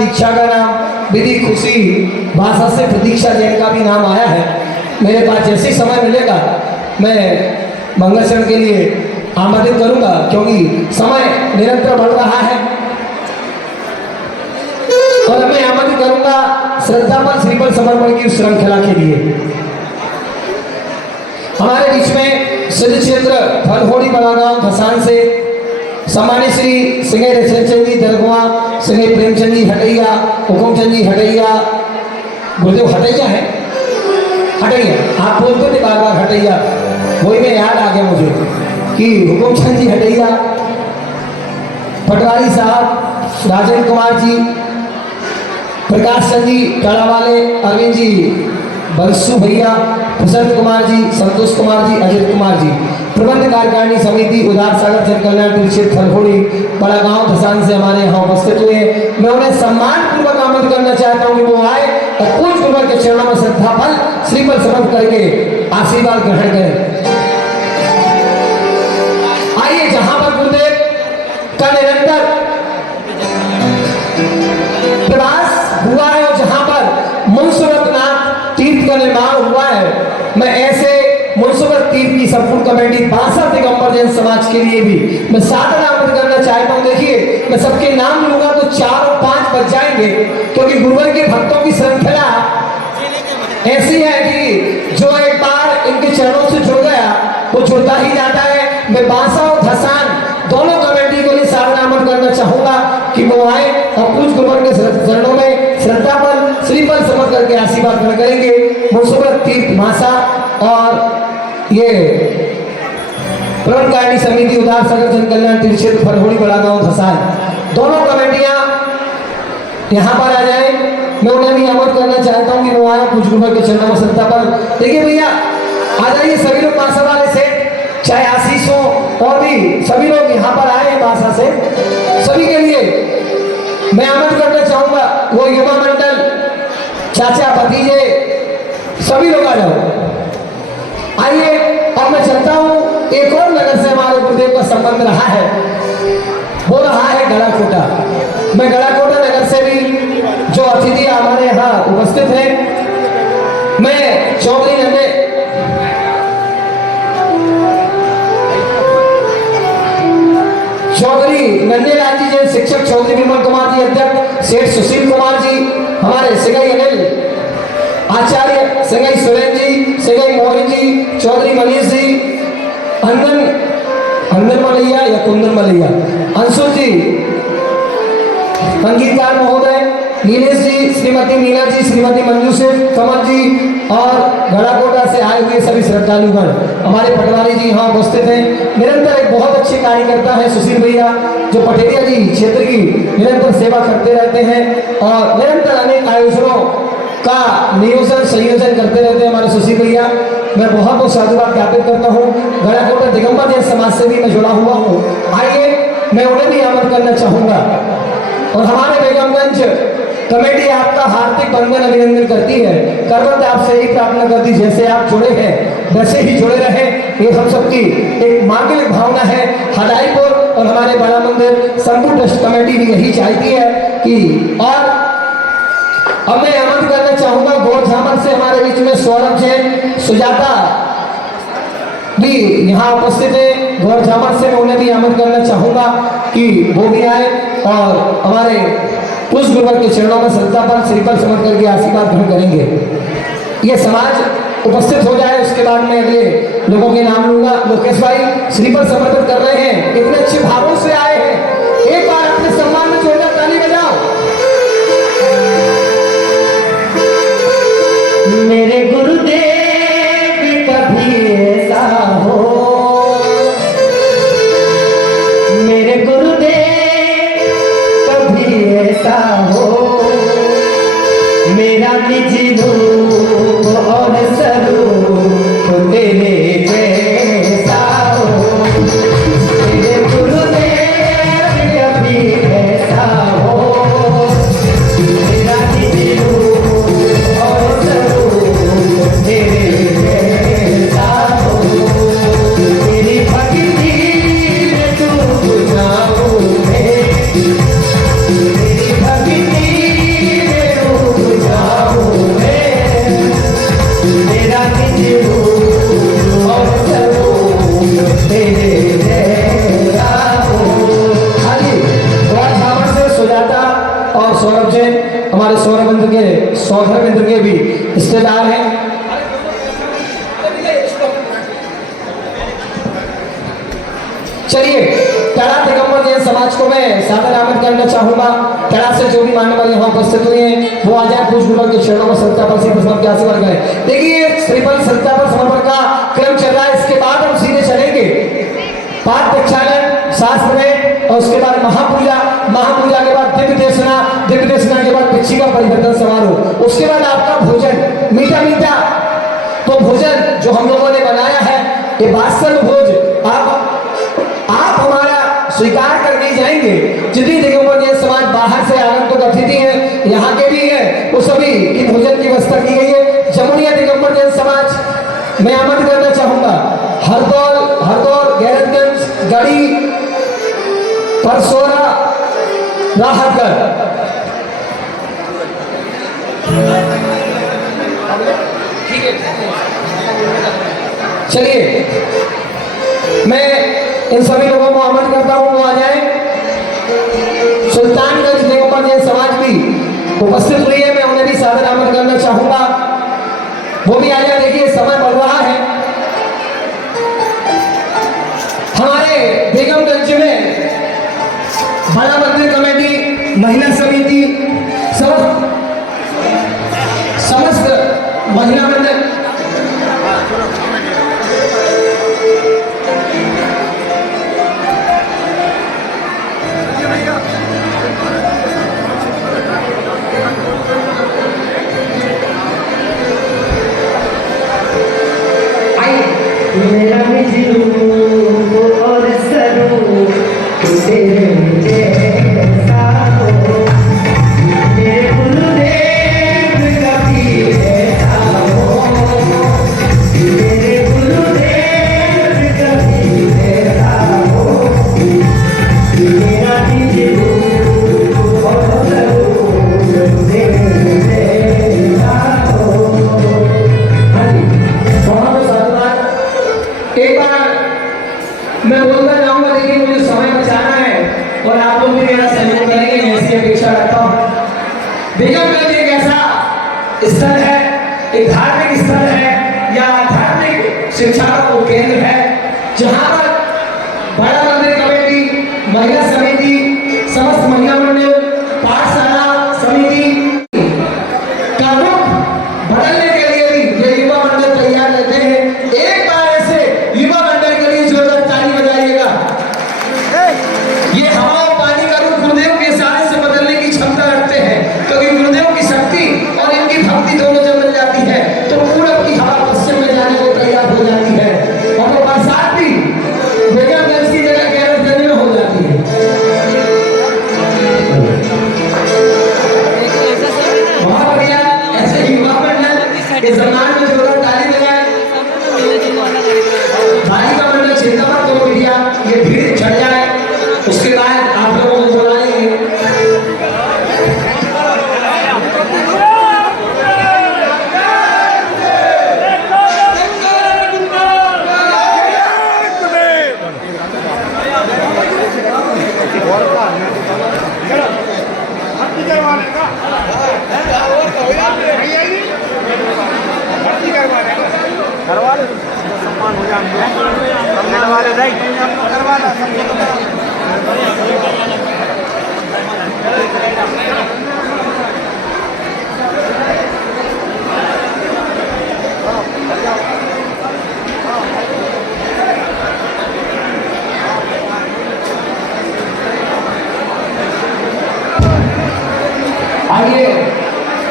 दीक्षा का नाम विधि खुशी भाषा से प्रतीक्षा जैन का भी नाम आया है। मेरे पास जैसे समय मिलेगा मैं मंगलचरण के लिए आमंत्रित करूंगा, क्योंकि समय निरंतर बढ़ रहा है। और मैं आमंत्रित करूंगा श्रद्धा पर श्रीफल समर्पण की श्रृंखला के लिए। हमारे बीच में सिद्ध क्षेत्र फलहोड़ी बड़ागांव धसान से सम्मानित श्री सिंह रचनचंद जी दरगुआ, सिंह प्रेमचंद जी हटैया, हुकुमचंद जी हटैया, गुरुदेव हटैया है, हटैया आप बोलते थे बार बार हटैया, वही में याद आ गया मुझे कि हुकुमचंद जी हटैया, पटवारी साहब, राजेंद्र कुमार जी, प्रकाश चंद जी टाड़ा वाले, अरविंद जी, बंसु भैया, प्रसन्न कुमार जी, संतोष कुमार जी, अजित कुमार जी, प्रबंध कार्यकारिणी समिति उदार सागर जन कल्याण परिषद फलहोड़ी बड़ागांव धसान से हमारे यहाँ उपस्थित हुए। मैं उन्हें सम्मान पूर्वक आमंत्रित करना चाहता हूँ कि वो आए और पूज्य गुरुवर के चरणों में श्रद्धा फल श्रीफल समर्पित करके आशीर्वाद ग्रहण करें। आइए, जहां पर गुरुदेव का निरंतर प्रवास हुआ है और जहां पर मुंसुरतनाथ तीर्थ का निर्माण हुआ है, मैं ऐसे मुंसुरत तीर्थ की संपूर्ण कमेटी भाषा दिगंबर जैन समाज के लिए भी मैं साधना आमंत्रित करना चाहता हूं। देखिए, मैं सबके नाम लूंगा तो 4 और 5 बज जाएंगे, क्योंकि गुरुवर के भक्तों की श्रृंखला ऐसी है कि जो एक बार इनके चरणों से जुड़ गया वो जुड़ता ही जाता है। मैं बांसा और धसान दोनों कमेटी को लिए साधना आमंत्रित करना चाहूंगा कि वो आए और कुछ गुरुवर के चरणों में श्रद्धा पर श्रीफल समर्पित करके आशीर्वाद ग्रहण करेंगे। मुंसुरत तीर्थ भाषा और ये प्रबंध कार्यकारिणी समिति उदार सागर जन कल्याण परिषद फलहोड़ी बड़ागांव धसान दोनों कमेटियां यहाँ पर आ जाए। मैं उन्हें भी आमंत्रित करना चाहता हूँ कि वो आए कुछ गुरुवर के चरणों में श्रद्धा पर। देखिए भैया, आ जाइए सभी लोग बांसा वाले से, चाहे आशीष हो और भी सभी लोग यहाँ पर आए हैं बांसा से। सभी के लिए मैं आमंत्रित करना चाहूंगा, वो युवा मंडल, चाचा भतीजे, सभी लोग आ जाओ, आइए। और मैं चाहता हूं एक और नगर से हमारे गुरुदेव का संबंध रहा है, वो रहा है गलाकोटा। मैं गलाकोटा नगर से भी जो अतिथि हमारे यहाँ उपस्थित हैं, मैं चौधरी नन्हे लाल जी जैन शिक्षक, चौधरी विमल कुमार जी अध्यक्ष, सेठ सुशील कुमार जी, हमारे सिगई अनिल आचार्य, सिगई सुरेन जी, सिगई मोहन जी, चौधरी मनीष जी, अंदन मलैया या कुंदन मलैया, अंशु जी, संगीतकार महोदय, नीलेश जी, श्रीमती मीना जी, श्रीमती मंजू सेठ, कमल जी और गलाकोटा से आए हुए सभी श्रद्धालुगण, हमारे पटवारी जी यहाँ उपस्थित हैं। निरंतर एक बहुत अच्छे कार्यकर्ता है सुशील भैया, जो पटेरिया जी क्षेत्र की निरंतर सेवा करते रहते हैं और निरंतर अनेक आयोजनों का नियोजन संयोजन करते रहते हैं हमारे सुशील भैया। मैं बहुत बहुत साधुवाद ज्ञापित करता हूँ। गलाकोटा दिगंबर जैन समाज से भी मैं जुड़ा हुआ हूँ। आइए मैं उन्हें भी आमंत्रित करना चाहूँगा और हमारे बेगमगंज कमेटी आपका हार्दिक वंदन अभिनंदन करती है। करवत आपसे यही प्रार्थना करती, जैसे आप जुड़े हैं वैसे ही जुड़े रहे। ये हम सबकी एक मांगलिक भावना है। हदाईपुर और हमारे बड़ा मंदिर संपूर्ण ट्रस्ट कमेटी भी यही चाहती है कि, और अब मैं आमंत्रित करना चाहूंगा गोर झामर से हमारे बीच में सौरभ जैन, सुजाता भी यहाँ उपस्थित है। गोर झामर से मैं उन्हें भी आमंत्रित करना चाहूंगा कि वो भी आए और हमारे पुष्प गुरुवर के चरणों में श्रद्धापन श्रीफल समर्पित करके आशीर्वाद ग्रहण करेंगे। ये समाज उपस्थित हो जाए, उसके बाद मैं अगले लोगों के नाम लूंगा। लोकेश भाई श्रीफल समर्पित कर रहे हैं, इतने अच्छे भावों से आए हैं। एक बार अपने सम्मान में जोरदार ताली बजाओ। मेरे गुरुदेव कभी ऐसा हो, मेरे गुरुदेव कभी ऐसा हो, मेरा निजी रूप और स्वरूप तेरे जैसा हो, मेरे गुरुदेव कभी ऐसा हो, मेरा निजी रूप और स्वरूप तेरे जैसा हो, तेरी भक्ति में तू बुझाऊं मैं, तेरी भक्ति में तू बुझाऊं मैं, मेरा निजी रूप और स्वरूप तेरे जैसा हो। खाली गोर झामर से सुजाता और सौरभ जैन हमारे सौरभ मित्र के सौधर मित्र के भी रिश्तेदार हैं। चलिए तड़ा दिगंबर जैन समाज को मैं सादर आमंत्रित करना चाहूंगा। तड़ा से जो भी मान्यवर यहाँ उपस्थित हुए हैं वो आ जाए, पुष्प गुरुवर के चरणों में श्रद्धापन श्रीफल के आशीर्वाद करें। देखिए श्रीफल श्रद्धापन समर्पण का क्रम चल रहा है, इसके बाद हम सीधे चलेंगे पाठ प्रक्षालन शास्त्र में और उसके बाद महापूजा, महापूजा के बाद दिव्य देशना, दिव्य देशना के बाद पिछी का परिवर्तन समारोह, उसके बाद आपका भोजन मीठा मीठा। तो भोजन जो हम लोगों ने बनाया है ये वास्तव भोज आप हमारा स्वीकार करके जाएंगे। जितनी दिगंबर जैन समाज बाहर से आगंतुक अतिथि हैं, यहाँ के भी हैं, वो सभी की भोजन की व्यवस्था की गई है। जमुनिया दिगंबर जैन समाज मैं आमंत्रित करना चाहूंगा। हरदौल, गैरतगंज, गढ़ी, परसोरा, राहतगढ़, चलिए मैं इन सभी लोगों को आमंत्रित करता हूं, वो आ जाए। सुल्तानगंज दिगंबर जैन समाज भी उपस्थित हुई है, मैं उन्हें भी सादर आमंत्रित करना चाहूंगा, वो भी आ जाए। देखिए समय बढ़ रहा है। हमारे बेगमगंज में बड़ा मंदिर कमेटी, महिला समिति, समस्त महिला मंदिर मेरा निजी रूप और स्वरूप तेरे जैसा हो, मेरे गुरुदेव कभी ऐसा हो, मैं बोलता जाऊंगा, देखिए मुझे समय बचाना है और आप लोग भी मेरा सहयोग करेंगे, मैं इसकी अपेक्षा रखता हूँ। बेगमगंज एक ऐसा स्थल है, एक धार्मिक स्थल है या आध्यात्मिक शिक्षा का वो केंद्र है, जहाँ पर बड़ा मंदिर कमेटी, महिला समिति, समस्त महिला मंडल, पाठशाला समिति का रुख बदलने के लिए भी ये युवा मंडल तैयार रहते हैं। एक बार ऐसे युवा मंडल के लिए जोरदार ताली बजाइएगा। ये हवा और पानी का रुख गुरुदेव के इशारे से बदलने की क्षमता रखते हैं, क्योंकि गुरुदेव की शक्ति और इनकी भक्ति दोनों जब मिल जाती है तो पूरब की हवा पश्चिम में जाने को तैयार हो जाती है, और वो बरसात भी बेगमगंज की जगह गैरतगंज में हो जाती है। बहुत बढ़िया, ऐसे ही युवा मंडल के सम्मान में जोरदार ताली बजाएं। बालिका मंडल क्षेत्रफल को मीडिया ये भीड़ चढ़ जाए, उसके बाद आप लोगों को बुलाएंगे। सम्मान हो जाए आइए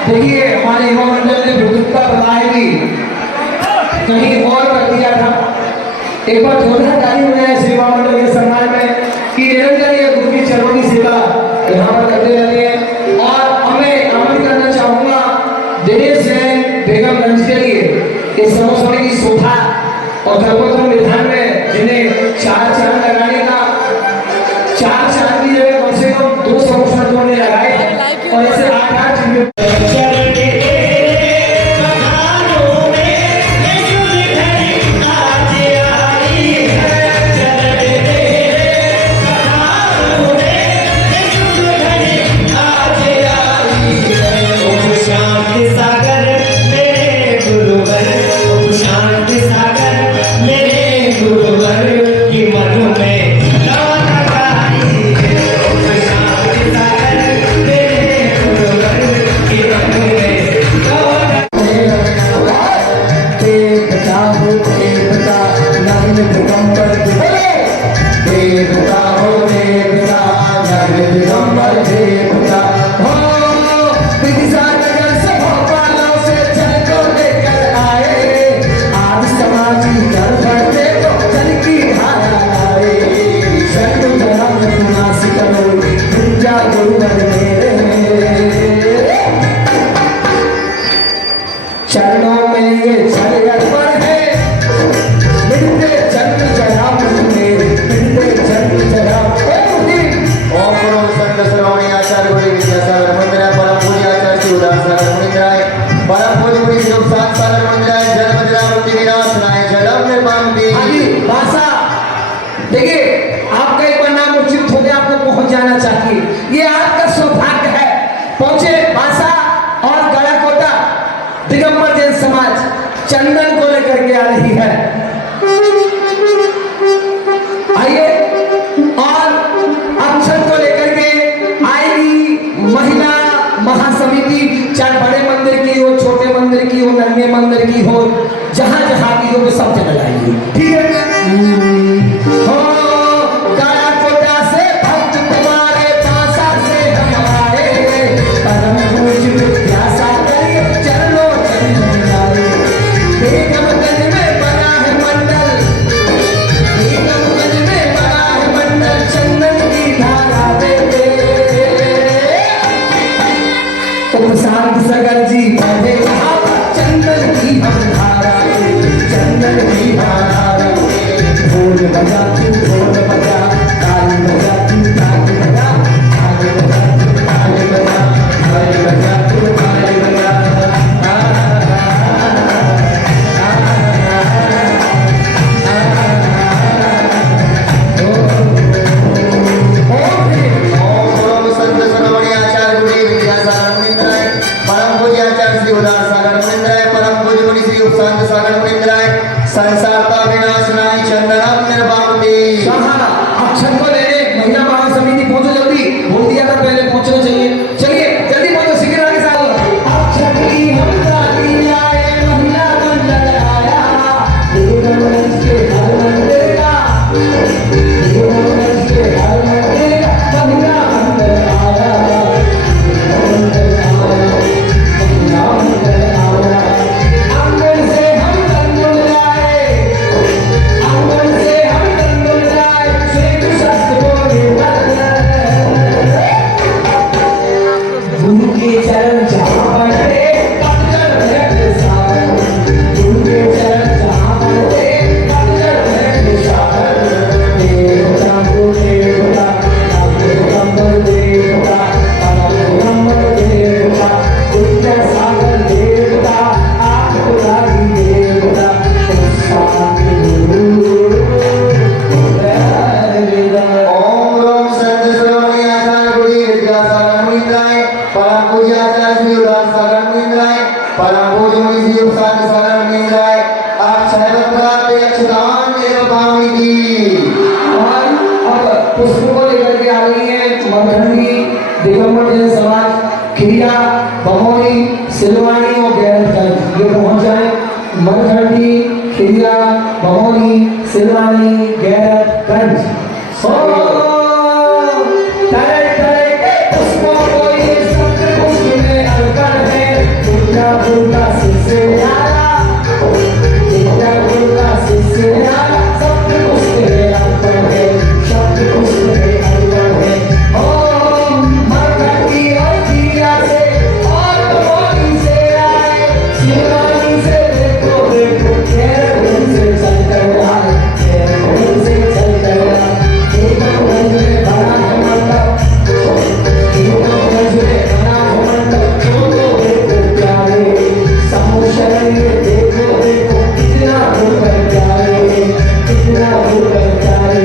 देखिए, हमारे युवा मंडल ने भूमिका बनाई कहीं और कर दिया था। एक बार जोरदार ताली बजाएं सेवा मंडल के सम्मान में कि निरंतर ये गुरु की चरणों की सेवा यहाँ पर करते रहते हैं। और हमें आमंत्रित करना चाहूंगा दिनेश जैन बेगमगंज के लिए इस समोसने की शोभा और धर्मोत्तम विधान में जिन्हें 4 चांद लगाने का, 4 चांद की जगह कम से कम 2 समोसा उन्होंने लगाए और ऐसे 8 जिनके चरणों में ये चल पर है, मिलते जन्म चढ़ा मिलते जन्म चढ़ा। ओम गुरु संत श्रवणी आचार्य गुरु विद्यासागर मंदिराय परम पूज्य आचार्य श्री उदासागर मंदिराय परम पूज्य गुरु श्री उपसाद सागर मंदिराय जल मंदिरावृत्ति विनाशनाय जलम निर्माण दी। हाजी भाषा देखिए, आपका एक बार नाम उचित हो गया, आपको पहुंच जाना चाहिए, ये आपका सौभाग्य है। पहुंचे भाषा और गड़ाकोटा दिगंबर जैन समाज चंदन को लेकर के आ रही है। आइए, और अक्षर को लेकर के आएगी महिला महासमिति, चाहे बड़े मंदिर की हो, छोटे मंदिर की हो, नन्हे मंदिर की हो, जहां जहां की हो, सब जगह आएगी। ठीक है, हो गड़ाकोटा से भक्त तुम्हारे, पासा से हमारे, परम पूज्य विद्यासागर चरणों बेगमगंज में बना है मंडल, बेगमगंज में बना है मंडल, चंदन की धारा देते उपशांत सागर जी पहले कहा चंदन की हम धारा, चंदन की धारा। ढोल बजा तू ढोल बजा, ताली बजा तू ताली बजा, ताली बजा तू ताली बजा, ताली बजा तू ताली बजा। दिगंबर जैन समाज खिरिया बमौली सिलवानी और गैरतगंज ये पहुंच जाए। मरखंडी खिरिया बमौली सिलवानी गैरतगंज। तरह तरह के पुष्पों को ये सब पुष्प में अलकर है। दुर्गा दुर्गा से आया दुर्गा दुर्गा से आया सब पुष्प में अलकर है सब पुष्प में अलकर है। ओम मरखंडी और खिरिया से और बमौली से आए सिलवानी से देखो देखो गैरतगंज से चल कर आए गैरतगंज से चल कर आए। दिगंबरगंज में बना है मंडप दिगंबरगंज में बना है मंडप देखो देखो प्यारे समूह शरण में देखो देखो कितना भूलकर प्यारे कितना भूलकर प्यारे।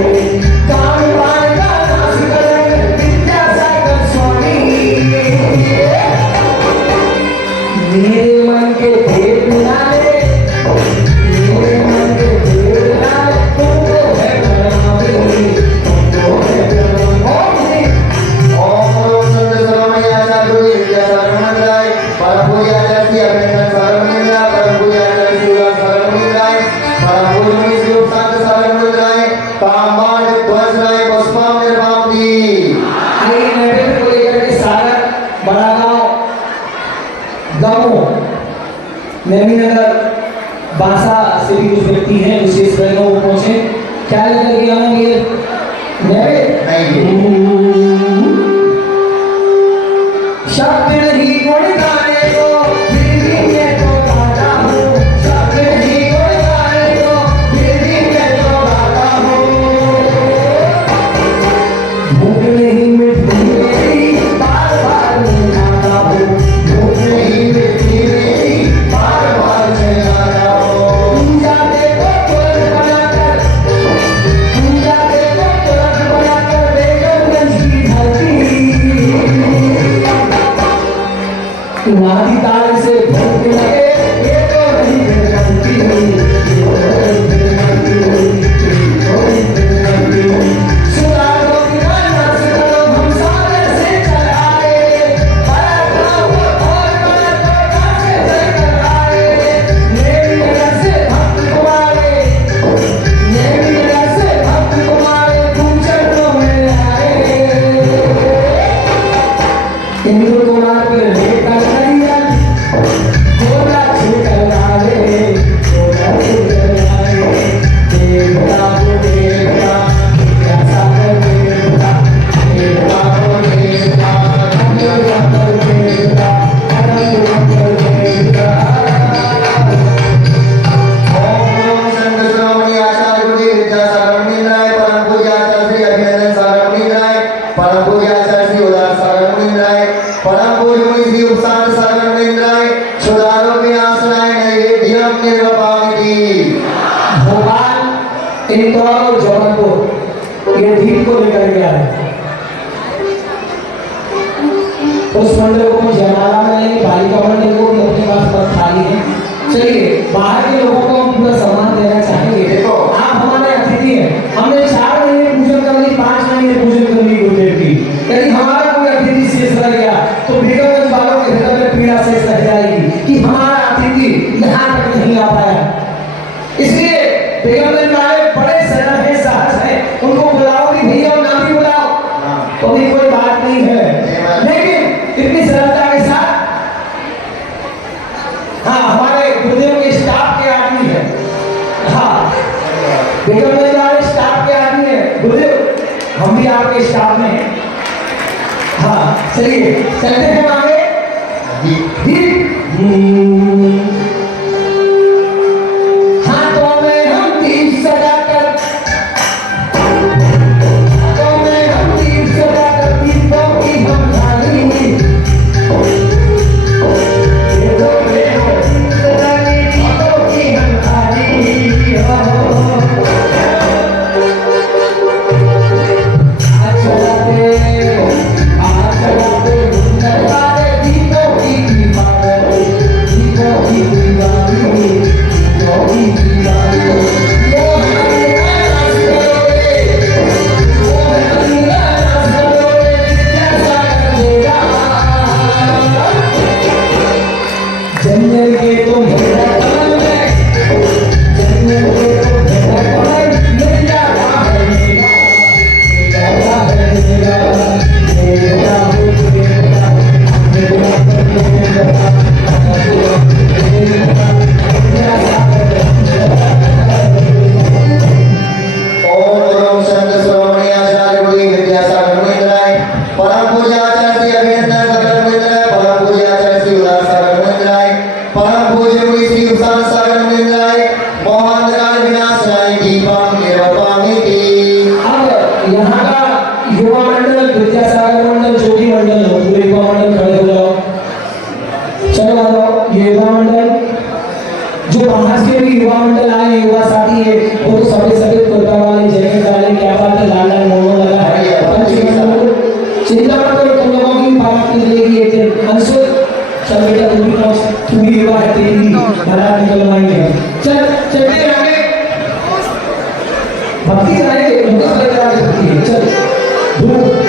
कान पान का नाश करें विद्यासागर स्वामी मेरे मन के भेद मिलाए मेरे मन के भेद मिलाए तुमको है प्रणामी तुमको है प्रणामी। ओम करो संत सरोमणि आचार्य गुरु विद्यासागर मंदिराय परम पूज्य आचार्य श्री अभिनंदन सागर मंदिराय परम पूज्य आचार्य श्री उल्लास सागर मंदिराय परम पूज्य मुनि श्री उपशांत सागर मंदिराय कामबाण ध्वजराय पुष्पम निर्माम दी। आइए नैवेद्य को लेकर के सागर बड़ा गांव गांव नेमीनगर बासा से भी कुछ व्यक्ति हैं विशेष जगहों को पहुंचे क्या लेकर के आएंगे नैवेद्य नहीं शब्द नहीं गुण गाने को फिर भी मैं तो गाता हूँ शब्द नहीं गुण गाने को फिर भी मैं तो गाता हूँ। भूख नहीं मिटती मेरी बार बार मैं खाता हूँ भूख नहीं मिटती मेरी बार बार मैं खाता हूँ। पूजा देखो तुरंत बनाकर पूजा देखो तुरंत बनाकर बेगमगंज की धरती तुम्हारी ताल से भूख लगे ये तो नहीं बनती ये तो नहीं बनती। सुना दो दीवाना सुना दो हम सागर से चलाए बड़ा गाँव और बड़ा कोटा से चलकर आए मेरी नगर से भक्त कुमारे मेरी नगर से भक्त कुमारे तुम चरणों में आए हिंदू कुमार पे लेकर नैया घोड़ा छूकर आए घोड़ा छूकर आए देवता को देवता विद्यासागर देवता देवता को देवता धन्यवाद देवता धन्यवाद देवता। ओम करो संत सरोमणि आचार्य गुरु विद्यासागर मंदिराय परम पूज्य आचार्य श्री अभिनंदन सागर मंदिराय परम पूज्य आचार्य श्री उल्लास सागर मंदिराय परम पूज्य मुनि श्री उपशांत सागर मंदिराय सुधारो विनाशनाय नैवेद्यम निर्वपामि। भोपाल इंदौर और जबलपुर ये दीप को लेकर गया है। उस मंदिर को जयमाला में लेंगे बालिका मंदिर को भी अपने पास बहुत खाली है। चलिए बाहर के लोगों को हम पूरा सम्मान देना चाहेंगे। देखो आप हमारे अतिथि हैं हमने 4 महीने पूजन कर ली 5 महीने पूजन कर ली गुरुदेव की यदि हमारा कोई अतिथि शेष रह गया तो बेगमगंज वालों के हृदय में पीड़ा शेष रह जाएगी कि हमारा अतिथि यहाँ तक नहीं आ पाया। इसलिए बेगमगंज वाले बड़े सरल है सहज है उनको बुलाओ कि भैया और ना भी बुलाओ तो भी कोई बात नहीं है लेकिन इतनी सरलता के साथ हाँ हमारे गुरुदेव के स्टाफ के आदमी है हाँ बेगमगंज वाले स्टाफ के आदमी है गुरुदेव हम भी आपके स्टाफ में हैं। हाँ चलिए चलते हैं आगे हाथों में हम दीप सजाकर हाथों में हम दीप सजाकर दीपों की हम थाली दीपों सजाने दीपों की हम थाली चलाते दीपों की यहाँ का युवा मंडल, विद्यासागर मंडल, ज्योति मंडल हो, पूरे युवा मंडल खड़े हो जाओ। चलो आ जाओ, ये युवा मंडल, जो बाहर से भी युवा मंडल आए, युवा साथी है, वो तो सफेद सफेद कुर्ता वाले, जैकेट वाले, क्या बात है, लाल लाल मोमो लगा है। चिंता मत करो, तुम लोगों की बात मिलेगी एक दिन। अंशु चल बेटा, तू भी पहुंच, तू भी युवा है, तेरी भी बारात निकलवाएंगे। चल चलते आगे, भक्ति कराएंगे, उनको अलग तरह की भक्ति है। चल धूप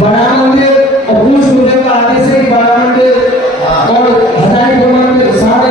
बड़ा मंदिर और पुरुष मंदिर का आगे से ही बड़ा मंदिर और हजारीपुर मंदिर सारे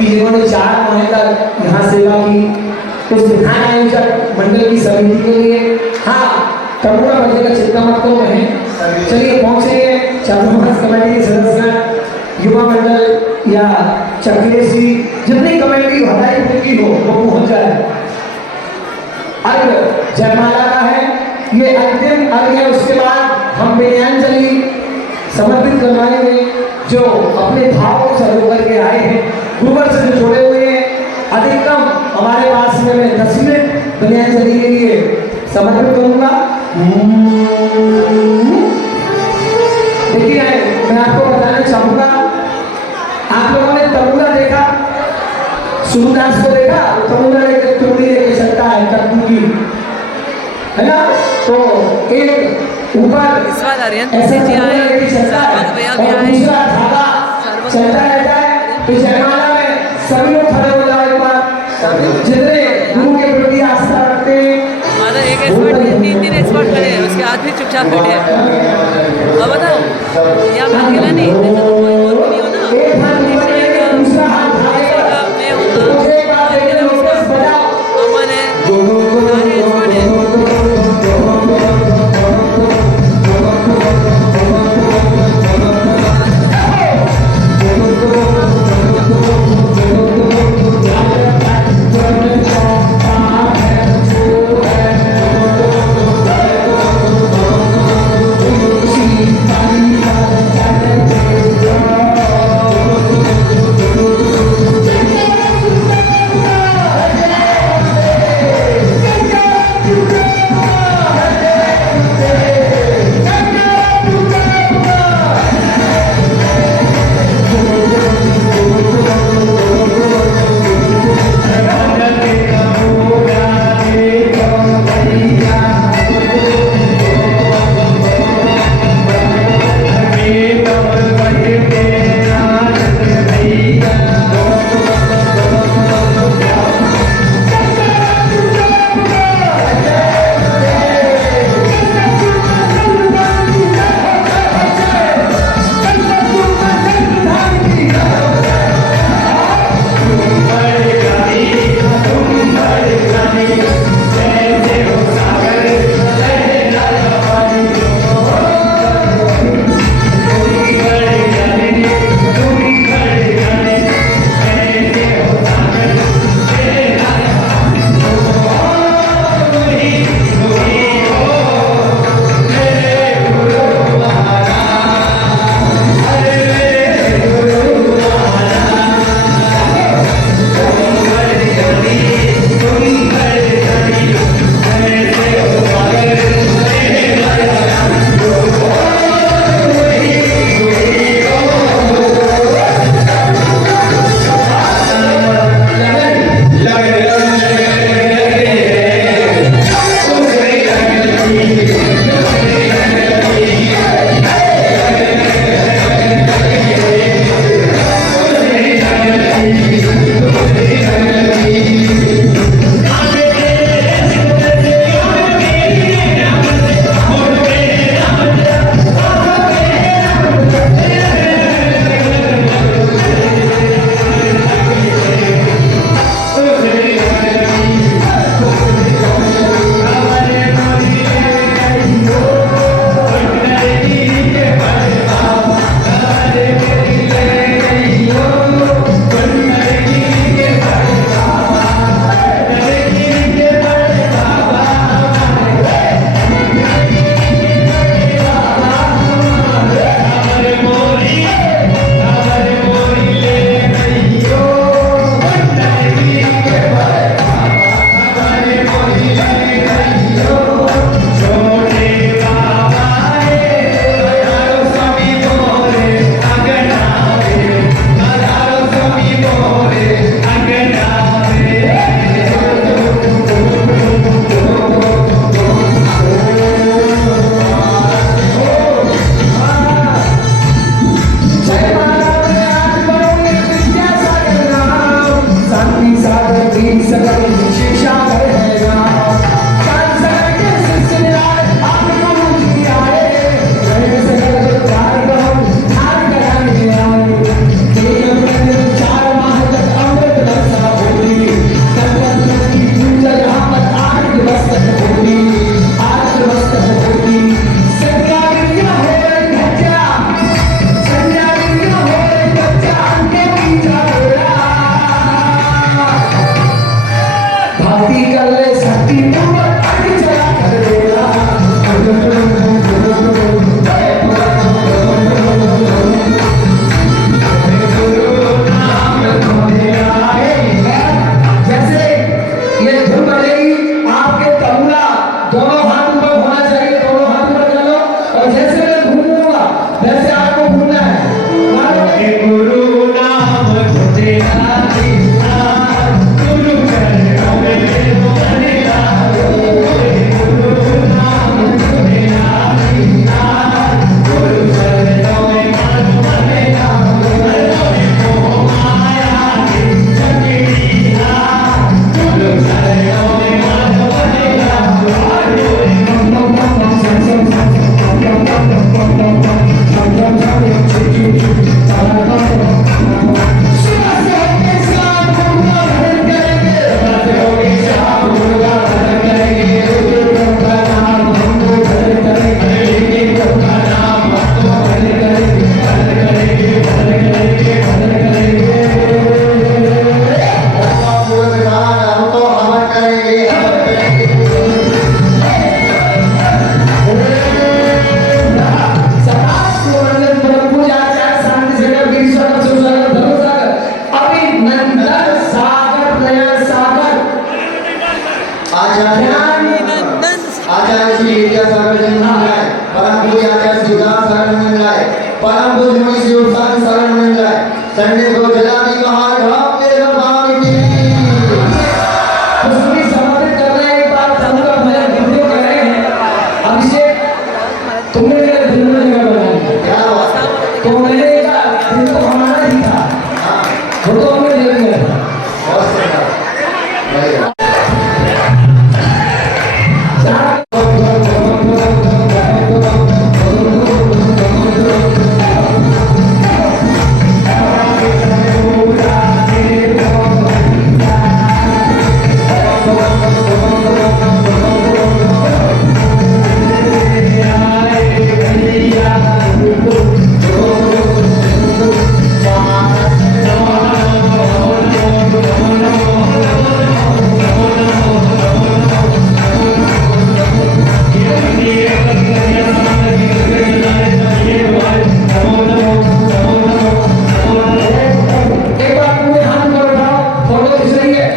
जिन्होंने 4 माह तक यहाँ सेवा की, कुछ ध्यान आयोजक मंडल की समिति के लिए, हाँ करुणा बजेगा चिंता मत करो बहन। चलिए पहुंचे चातुर्मास कमेटी के सदस्य, युवा मंडल या चक्रेश जी, जितनी कमेटी हटाई की हो वो पहुंच जाए। अर्घ जयमाला का है, ये अंतिम अर्घ है। उसके बाद हम विनयांजलि समर्पित करवाएंगे जो अपने भाव को सरो करके आए हैं, गुरुवर से जो जुड़े हुए हैं। अधिकतम हमारे पास में मैं 10 मिनट विनयांजलि के लिए समर्पित करूंगा। देखिए मैं आपको बताना चाहूंगा, आप लोगों ने सूर्यदास को देखा समुद्र लेके चूड़ी लेके चलता है कद्दू की, है ना? तो एक ऊपर इस बार अरिहंत ऐसे जी आए, समुद्र लेके चलता है सरबत भैया भी और आए। दूसरा धागा चलता रहता है। तो जयमाला में सभी लोग खड़े हो जाओ एक बार, जितने गुरु के प्रति आस्था रखते हैं। मानो एक एक्सपर्ट तीन एक्सपर्ट खड़े हैं, उसके हाथ भी चुपचाप खड़े हैं। अब बताओ यहाँ मैं अकेला नहीं, जैसे तो कोई और भी नहीं हो ना, एक हाथ ऊपर लेके दूसरा हाथ उठाएगा। मैं हूँ ना, मुझे एक बात देखने दो, बस बजाओ। अमन है, सारे एक्सपर्ट हैं। Thank you. संडे को जलामी महाराम मेरे भगवान की तो सभी समर्पित कर रहे हैं। एक बार सबका मेरा वीडियो कर रहे हैं। अभिषेक तुमने मेरे दिल में जगह बनाई, क्या हुआ? तो मैंने कहा दिल तो हमारा ही था, वो तो हमने दे दिया था। बहुत सही। बढ़िया। एक बार पूरे हाथ में उठाओ, फोटो खींच रही है,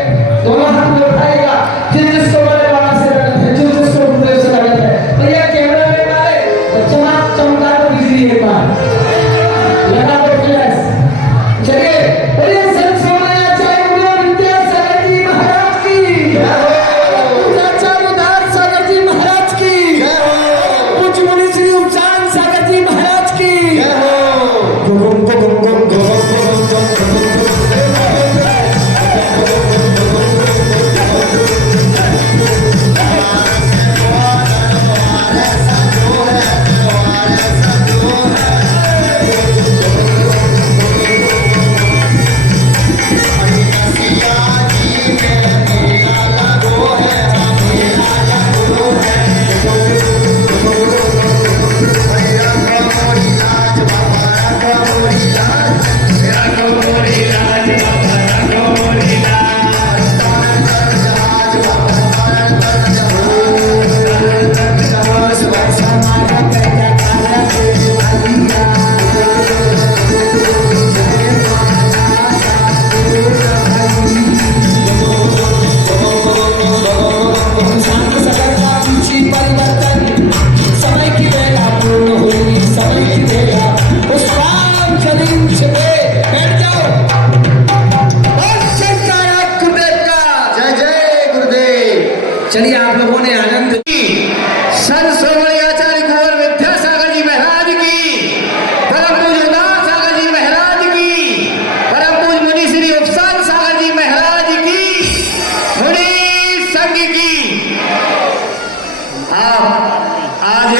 दोनों हाथ में उठाएगा। जिसको बड़े बाबा से लगत है, जिसको गुरुदेव से लगत है, भैया कैमरा में मारे तो चमक चमका दो बिजली एक बार, लगा दो फ्लैश। चलिए बोलिए संत सोमयाचार्य गुरु विद्यासागर जी महाराज की, आचार्य उदार सागर जी महाराज की, पूज्य मुनि श्री उपचान सागर जी महाराज की। समय की बेला पूर्ण हुई, समय की बेला उस राम करीम से बैठ जाओ। और शंकरा गुरुदेव का जय जय गुरुदेव। चलिए आप लोगों ने आनंद संत सोमयाचार्य कुंवर विद्यासागर जी महाराज की, परम पूज्य उदार सागर जी महाराज की, परम पूज्य मुनि श्री उपसान सागर जी महाराज की, मुनि संघ की। आप आज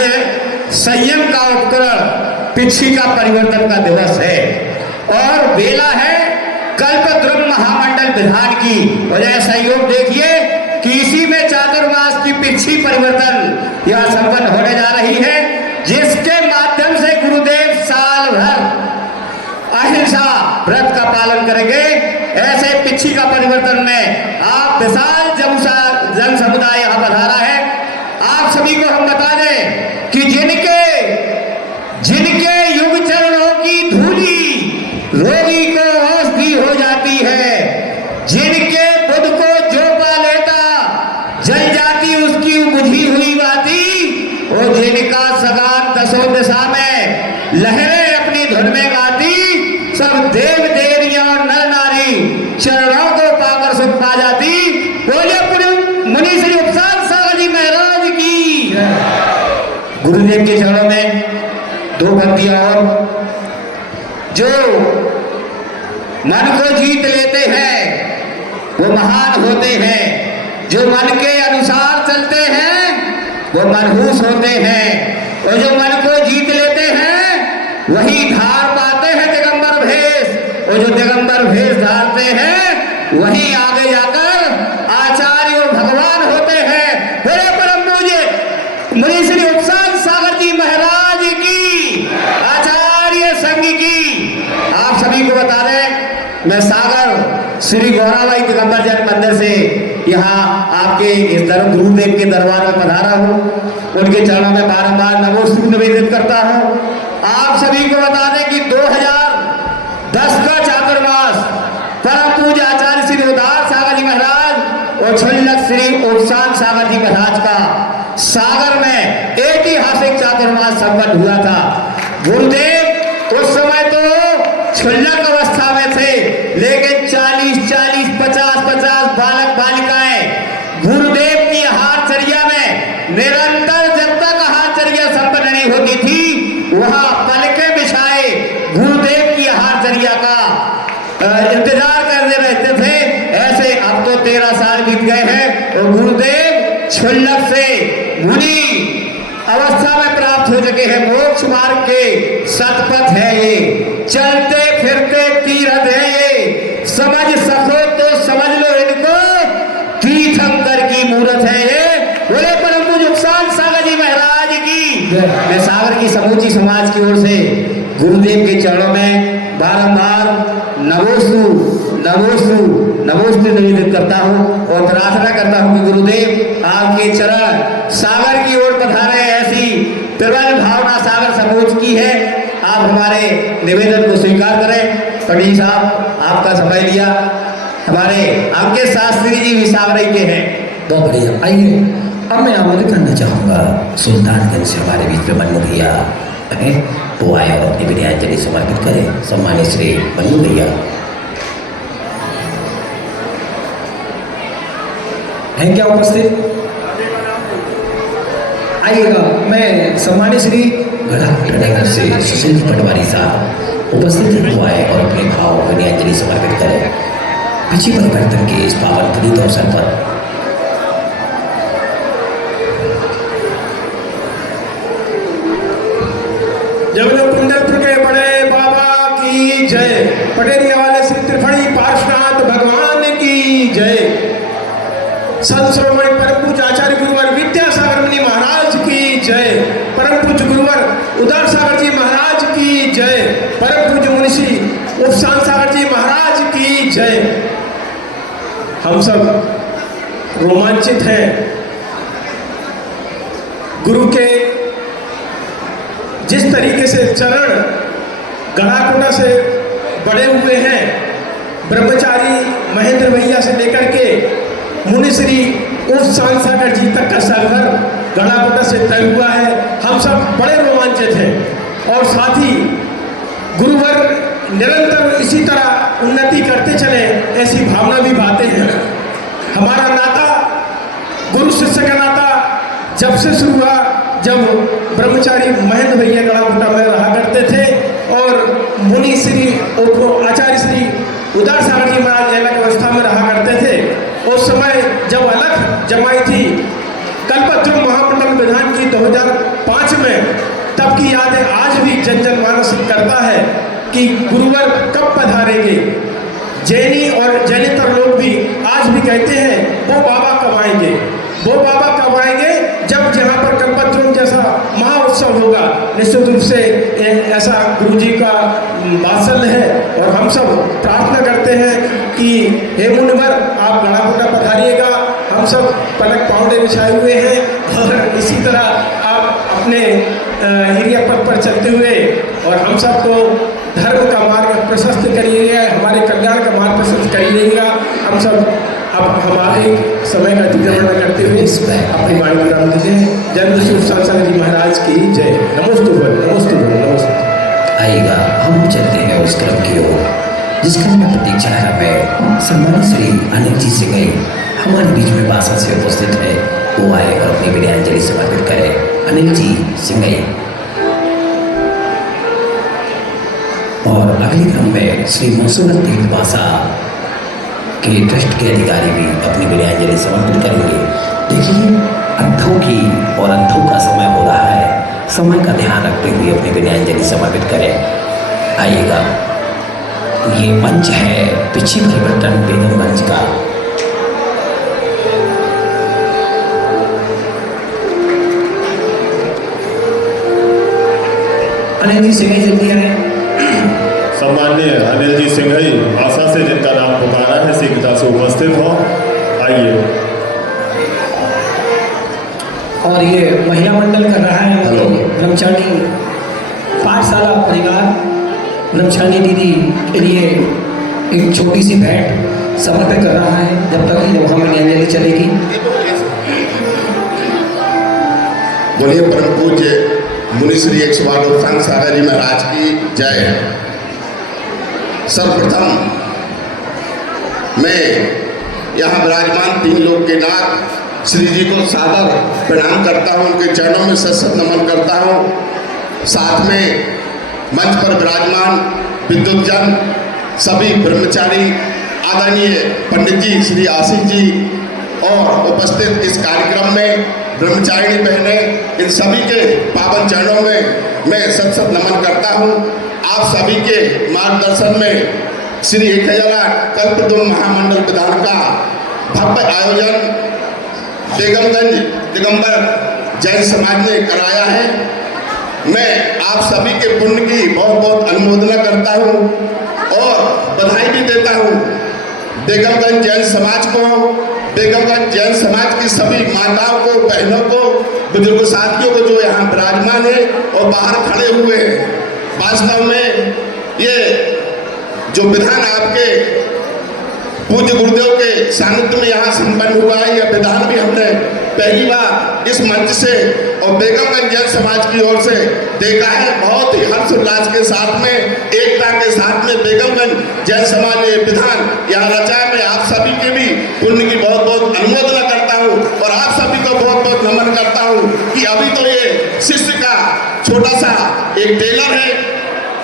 संयम का उपकरण पिछी का परिवर्तन का दिवस है और बेला है कल्पद्रुम महामंडल विधान की। और यह सहयोग देखिए कि इसी में चातुर्मास की पिछी परिवर्तन यह संपन्न होने जा रही है, जिसके माध्यम से गुरुदेव साल भर अहिंसा व्रत का पालन करेंगे। ऐसे पिछी का परिवर्तन में आप विशाल जन समुदाय यहाँ पधारा है। आप सभी को हम बता दें कि जिनके युग चरणों की धूली रोगी को औषधि हो जाती है, जिनके बुद्ध को जो पा लेता जल जाती उसकी बुझी हुई बाती, और जिनका सगान दसों दिशा में लहरें अपनी धुन में गाती, सब देव देवियां और नर नारी चरणों को पाकर सुख पा जाती। बोले मुनि श्री उपसान सागर जी महाराज की। गुरुदेव के चरणों में दो पंक्तियां और, जो मन को जीत लेते हैं वो महान होते हैं, जो मन के अनुसार चलते हैं वो मनहूस होते हैं, और जो मन को जीत लेते हैं वही धार पाते हैं दिगंबर भेष, और जो दिगंबर भेष धारते हैं वही आगे जाकर आचार्य और भगवान होते हैं। बोले परम पूज्य मुनि श्री उपसान सागर जी महाराज की, आचार्य संघ की। आप सभी को बता दें, मैं सागर श्री गौराबाई दिगंबर जैन मंदिर से यहाँ आपके इस गुरुदेव के दरबार में पधारा हूँ। उनके चरणों में बारंबार नमोस्तुति निवेदित करता हूँ। आप सभी को बता दें कि 2010 का चातुर्मास परम पूज्य आचार्य श्री उदार सागर जी महाराज और क्षुल्लक श्री उपसान सागर जी महाराज का सागर में ऐतिहासिक चातुर्मास संपन्न हुआ था। गुरुदेव उस समय तो क्षुल्लक अवस्था निरंतर जब तक आहारचर्या संपन्न नहीं होती थी वहां पलके बिछाए गुरुदेव की आहारचर्या का इंतजार करते रहते थे। ऐसे अब तो 13 साल बीत गए हैं और गुरुदेव क्षुल्लक से मुनि अवस्था में प्राप्त हो चुके हैं। मोक्ष मार्ग के सतपथ है ये, चलते फिरते तीर्थ है ये। समझ सको तो समझ लो इनको, तीर्थंकर की मूर्त है ये। बोले परम पूज्य उपशांत सागर जी महाराज की। मैं सागर की समूची समाज की ओर से गुरुदेव के चरणों में बारंबार नमोस्तु नमोस्तु नमोस्तु निवेदित करता हूँ और प्रार्थना करता हूँ कि गुरुदेव आपके चरण सागर की ओर पधारे। ऐसी प्रबल भावना सागर समूच की है, आप हमारे निवेदन को स्वीकार करें। पंडित साहब आपका समय लिया। हमारे अंकित शास्त्री जी भी सावरई के हैं। बहुत बढ़िया। आइए अब मैं आमंत्रित करना चाहूँगा सुल्तानगंज से हमारे बीच में मन्नू भैया हैं, वो आए और अपनी विद्यांजलि समर्पित करें। सम्मानित श्री मन्नू भैया हैं क्या उपस्थित? आइएगा। मैं सम्मानित श्री गढ़ा से सुशील पटवारी साहब उपस्थित हुआ है और अपने भाव विद्यांजलि समर्पित करें। पिछी परिवर्तन के इस पावन पुनीत अवसर पर जबलपुर कुंडलपुर के बड़े बाबा की जय, पटेरिया वाले श्री त्रिफणी पार्श्वनाथ भगवान की जय, संत श्रोमणी परम पूज्य आचार्य गुरुवर विद्यासागर मुनि महाराज की जय, परम पूज्य गुरुवर उदार सागर जी महाराज की जय, परम पूज्य मुनिषी उपशांत सागर जी महाराज की जय। हम सब रोमांचित हैं गुरु के जिस तरीके से चरण गढ़ाकोटा से बड़े हुए हैं, ब्रह्मचारी महेंद्र भैया से लेकर के मुनिश्री उपशांत सागर जी तक का सफर गढ़ाकोटा से तय हुआ है। हम सब बड़े रोमांचित हैं और साथ ही गुरुवर निरंतर इसी तरह उन्नति करते चले, ऐसी भावना भी भाते हैं। हमारा नाता गुरु शिष्य का नाता जब से शुरू हुआ, जब ब्रह्मचारी महेंद्र भैया गढ़ाकोटा में रहा करते थे और मुनि श्री आचार्य श्री उदार सागर जी महाराज अलग अवस्था में रहा करते थे। उस समय जब अलग जमाई थी कल्पद्रुम महामंडल विधान की 2005 में, तब की यादें आज भी जन जन मानस करता है कि गुरुवर कब पधारेंगे। जैनी और जैनेतर लोग भी आज भी कहते हैं वो बाबा कब आएंगे, वो बाबा कब आएंगे, जब जहाँ पर कल्पद्रुम जैसा महाउत्सव होगा। निश्चित रूप से ऐसा गुरु जी का वात्सल्य है और हम सब प्रार्थना करते हैं कि हे मुनिवर आप गढ़ाकोटा पधारिएगा। हम सब पलक पावड़े बिछाए हुए हैं और इसी तरह आप अपने हिरिया पथ पर चलते हुए और हम सबको धर्म का मार्ग प्रशस्त करिएगा, हमारे कल्याण का मार्ग प्रशस्त करिएगा। हम सब अब हमारे समय का अतिक्रमण करते हुए अपनी वाणी विराम दीजिए। जय श्री उपशांत जी महाराज की जय। नमोस्तुभ्यं नमोस्तुभ्यं नमोस्तुभ्यं। आइएगा हम चलते हैं उस क्रम की ओर जिसका मैं प्रतीक्षा में सम्मानित श्री अनिल जी सिंह हमारे बीच में भाषण से उपस्थित है, वो आए और अपनी विद्यांजलि समर्पित करें। अनिल जी सिंह और अगले क्रम में श्री मनसूरत तीर्थ भाषा के ट्रस्ट के अधिकारी भी अपनी विद्यांजलि समर्पित करेंगे। देखिए अंधों की और अंधों का समय हो रहा है, समय का ध्यान रखते हुए अपनी विद्यांजलि समर्पित करें। आइएगा, ये मंच है पिछी परिवर्तन बेगम मंच का। अनिल जी सिंह जल्दी आए। सम्मान्य अनिल जी सिंघई आशा से जिनका नाम पुकारा है शीघ्रता से उपस्थित हो। आइए। और ये महिला मंडल कर रहा है ब्रह्मचारी पाठशाला परिवार ब्रह्मचारी दीदी के लिए एक छोटी सी भेंट समर्पित कर रहा है। जब तक वहाँ में विद्यांजलि चलेगी। बोलिए परम पूज्य मुनिश्री 108 उपशांत सागर जी महाराज की जय। सर्वप्रथम मैं यहाँ विराजमान 3 लोग के नाथ श्री जी को सादर प्रणाम करता हूँ, उनके चरणों में सत नमन करता हूँ। साथ में मंच पर विराजमान विद्युतजन, सभी ब्रह्मचारी, आदरणीय पंडित जी श्री आशीष जी और उपस्थित इस कार्यक्रम में ब्रह्मचारिणी बहनें, इन सभी के पावन चरणों में मैं सत नमन करता हूँ। आप सभी के मार्गदर्शन में श्री 1008 कल्पद्रुम महामंडल विधान का भव्य आयोजन बेगमगंज दिगंबर जैन समाज ने कराया है। मैं आप सभी के पुण्य की बहुत बहुत अनुमोदना करता हूँ और बधाई भी देता हूँ बेगमगंज जैन समाज को, बेगमगंज जैन समाज की सभी माताओं को, बहनों को, बुजुर्ग साथियों को जो यहाँ विराजमान है और बाहर खड़े हुए हैं। वास्तव में ये जो विधान आपके पूज्य गुरुदेव के सानिध्य में यहाँ संपन्न हुआ है, यह विधान भी हमने पहली बार इस मंच से और बेगमगंज जैन समाज की ओर से देखा है। बहुत ही हर्षोल्लास के साथ में, एकता के साथ में बेगमगंज जैन समाज ने विधान यहाँ रचा है। मैं आप सभी के भी पुण्य की बहुत बहुत अनुमोदना करता हूँ और आप सभी को बहुत बहुत नमन करता हूँ कि अभी तो ये शिष्य का छोटा सा एक टेलर है।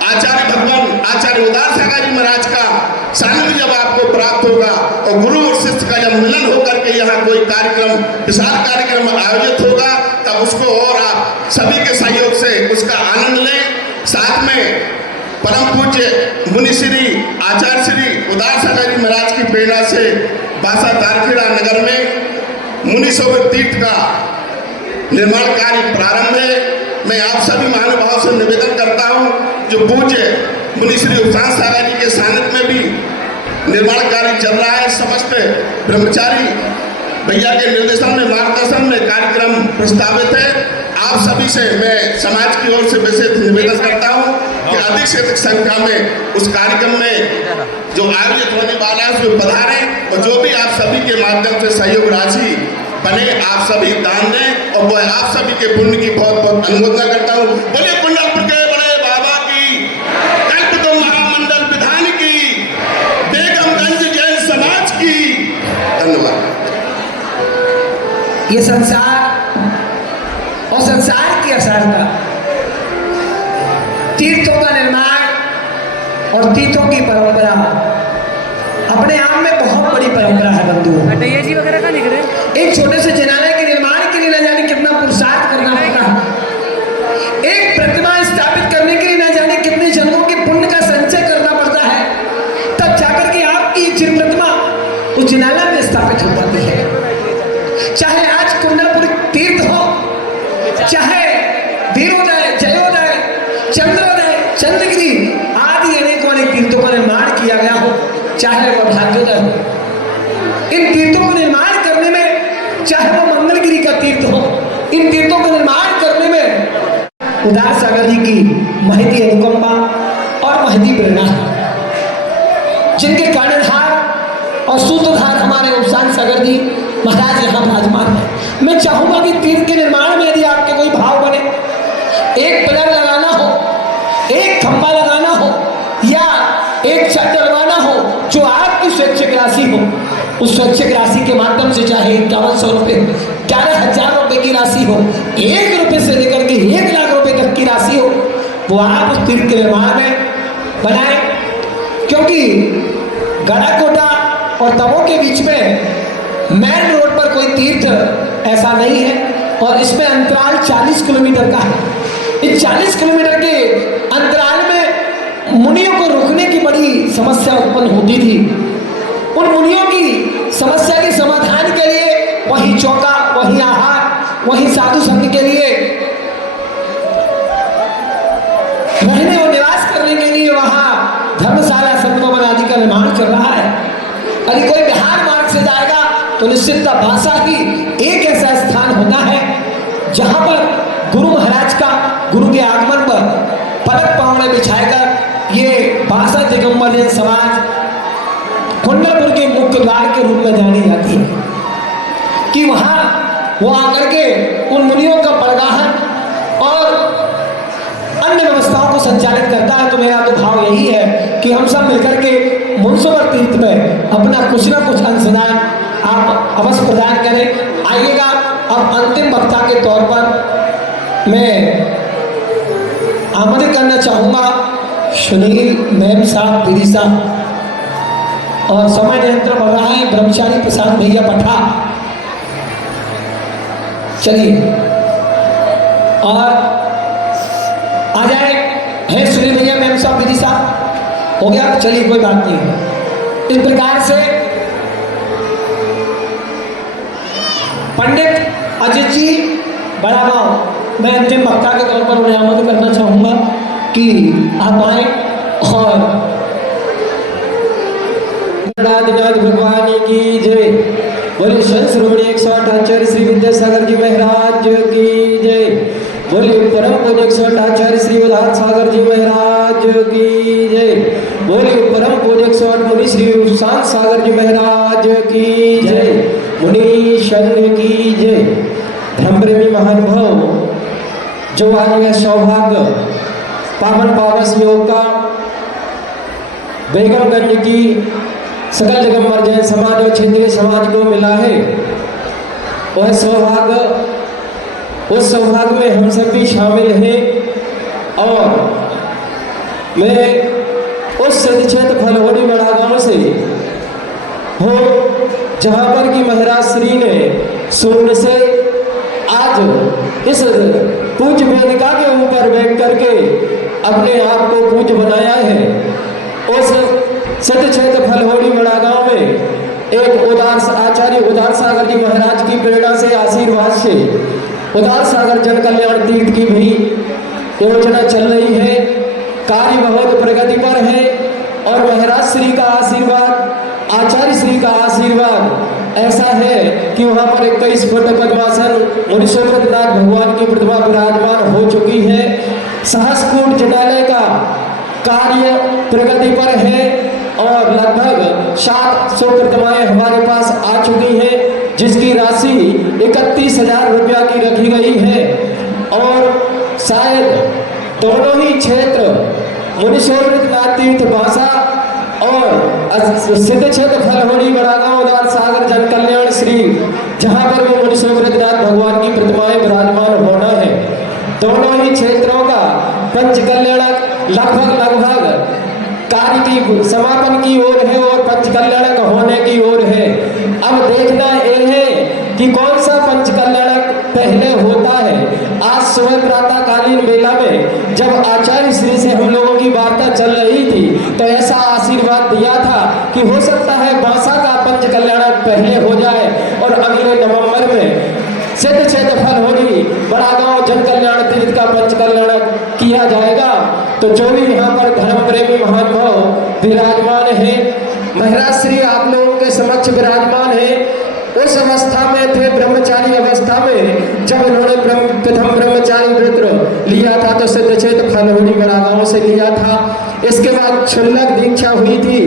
आचार्य भगवान आचार्य उदार सागर जी महाराज का सानिध्य जब आपको प्राप्त होगा और गुरु और शिष्य का जब मिलन होकर के यहाँ कोई कार्यक्रम, विशाल कार्यक्रम आयोजित होगा, तब उसको और आप सभी के सहयोग से उसका आनंद लें। साथ में परम पूज्य मुनि श्री आचार्य श्री उदार सागर जी महाराज की प्रेरणा से बासा तारखेड़ा नगर में मुनि सरोवर तीर्थ का निर्माण कार्य प्रारंभ है। मैं आप सभी महानुभाव से निवेदन करता हूं, जो पूज्य मुनि श्री उपशांत सागर जी के सानिध्य में भी निर्माण कार्य चल रहा है। समस्त ब्रह्मचारी भैया के निर्देशन में, मार्गदर्शन में कार्यक्रम प्रस्तावित है। आप सभी से मैं समाज की ओर से विशेष निवेदन करता हूं कि अधिक से अधिक संख्या में उस कार्यक्रम में जो आयोजित होने वाला है उसमें पधारें और जो भी आप सभी के माध्यम से सहयोग राशि बने आप सभी दान दें और वह आप सभी के पुण्य की बहुत बहुत अनुमोदना करता हूँ। बोलिए कुंडलपुर के बड़े बाबा की, कल्पद्रुम महामंडल विधान की, बेगमगंज जैन समाज की। धन्यवाद। ये संसार और संसार की असारता, तीर्थों का निर्माण और तीर्थों की परंपरा अपने आप में बहुत बड़ी परंपरा है बंधुओं। भटैया जी वगैरह का लिख रहे हैं। एक छोटे से जनालय के निर्माण के लिए न जाने कितना पुरुषार्थ करना पड़ता है। एक प्रतिमा स्थापित करने के लिए न जाने कितने जन्मों के पुण्य का संचय करना पड़ता है, तब जाकर के आपकी जिन प्रतिमा उस जनालय में स्थापित हो पाती है। चाहे आज कुंडलपुर तीर्थ हो, चाहे वीरोदय, जयोदय, चंद्रोदय, चंद्रगिरी आदि अनेकों अनेक तीर्थों का निर्माण किया गया हो, चाहे वह भाग्योदय हो, इन तीर्थों का निर्माण करने में, चाहे वह मंगलगिरी का तीर्थ हो, इन तीर्थों का निर्माण करने में उदार सागर जी की महती अनुकंपा और महती प्रेरणा है, जिनके कर्णधार और सूत्रधार हमारे उपशांत सागर जी महाराज यहाँ विराजमान है। मैं चाहूंगा कि तीर्थ के निर्माण में यदि आपके कोई भाव बने, एक पिलर लगाना हो, एक खंभा लगाना हो या एक छत डलवाना हो, जो आपकी स्वैच्छिक राशि हो, उस स्वैच्छिक राशि के माध्यम से चाहे 5100 रुपये, 11,000 रुपये की राशि हो, 1 रुपये से लेकर के 1 लाख रुपये तक की राशि हो, वो आप उस तीर्थ के निर्माण में बनाए। क्योंकि गढ़ाकोटा और तमो के बीच में मेन रोड पर कोई तीर्थ ऐसा नहीं है और इसमें अंतराल 40 किलोमीटर का है। इस 40 किलोमीटर के अंतराल में मुनियों को रुकने की बड़ी समस्या उत्पन्न होती थी। उन मुनियों की समस्या के समाधान के लिए वही चौका, वही आहार, वही साधु संघ के लिए रहने और निवास करने के लिए वहाँ धर्मशाला, संत भवन आदि का निर्माण चल रहा है। यदि कोई बिहार मार्ग से जाएगा तो निश्चितता बासा ही एक ऐसा स्थान होता है जहाँ पर गुरु महाराज का, गुरु के आगमन पर पलक पावड़े बिछाएकर ये बासा दिगंबर जैन समाज कुंडलपुर के मुख्य द्वार के रूप में जानी जाती है कि वहाँ वो आकर के उन मुनियों का परगाहन और अन्य व्यवस्थाओं को संचालित करता है। तो मेरा तो भाव यही है कि हम सब मिलकर के मुंसोवर तीर्थ में अपना कुछ ना कुछ अंशदान आप अवश्य प्रदान करें। आइएगा अब अंतिम वक्ता के तौर पर मैं आमंत्रित करना चाहूँगा सुनील मैम साहब दीदी साहब, और समय नियंत्रण बढ़ रहा है ब्रह्मचारी प्रसाद भैया पठा। चलिए और आ जाए हैं सुनील भैया मैम साहब दीदी साहब, हो गया? चलिए कोई बात नहीं। इस प्रकार से पंडित अजित जी बड़ा गाँव, मैं अंतिम वक्ता के तौर पर उन्हें आमंत्रित करना चाहूँगा कि आप आए और नाथ भगवान की जय। बोले संत श्रोमणी 108 आचार्य श्री विद्यासागर जी महाराज की जय। बोले परम पूज्य 108 आचार्य श्री उदार सागर जी महाराज की जय। बोले परम पूज्य 108 मुनि श्री शांत सागर जी महाराज की जय। मुनि संघ की जय। धर्म प्रेमी महानुभाव, जो आज यह सौभाग्य पावन पावस योग का बेगमगंज की सकल दिगंबर जैन समाज और क्षेत्रीय समाज को मिला है, वह सौभाग्य, उस सौभाग्य में हम सब भी शामिल हैं। और मैं उस सिद्ध क्षेत्र फलहोरी बड़ा गांव से हूँ जहाँ पर कि महाराज श्री ने शून्य से आज इस पूज्य वेदिका के ऊपर बैठ करके अपने आप को पूज्य बनाया है। उस सत्य क्षेत्र फलहोरी बड़ा गांव में एक उदार आचार्य उदार सागर जी महाराज की प्रेरणा से, आशीर्वाद से उदार सागर जन कल्याण तीर्थ की भी योजना चल रही है। कार्य बहुत प्रगति पर है और महाराज श्री का आशीर्वाद, आचार्य श्री का आशीर्वाद ऐसा है कि वहाँ पर 21 फुट पद्मासन मुनि सुब्रतनाथ भगवान की प्रतिमा विराजमान हो चुकी है। सहस्कूट जिनालय का कार्य प्रगति पर है और लगभग 700 प्रतिमाएं हमारे पास आ चुकी हैं, जिसकी राशि 31,000 रुपया की रखी गई है। और शायद दोनों ही क्षेत्र मुनि सुब्रतनाथ तीर्थ बासा और सिद्ध क्षेत्र फलहोरी बड़ा गांव उदार सागर जन कल्याण श्री, जहां पर वो मुनि सुब्रतनाथ भगवान की प्रतिमाएं विराजमान होना है, दोनों ही क्षेत्रों का पंच कल्याणक लगभग कार्य की समापन की ओर है और पंच कल्याणक होने की ओर है। अब देखना यह है कि कौन सा पंच कल्याणक पहले होता है। आज सुबह प्रातःकालीन बेला में जब आचार्य श्री से हम लोगों की वार्ता चल रही थी तो ऐसा आशीर्वाद दिया था कि हो सकता है बांसा का पंच कल्याणक पहले हो जाए और अगले नवंबर में सिद्ध क्षेत्र फलहोरी बड़ा गांव जन कल्याण तीर्थ का पंच कल्याणक किया जाएगा। तो जो भी यहाँ पर धर्म प्रेमी महानुभाव विराजमान है, महाराज श्री आप लोगों के समक्ष विराजमान है। उस अवस्था में थे, ब्रह्मचारी अवस्था में, जब उन्होंने प्रथम ब्रह्मचारी व्रत लिया था तो सिद्ध क्षेत्र फलहोरी बड़ा गांव से लिया था। इसके बाद क्षुल्लक दीक्षा हुई थी,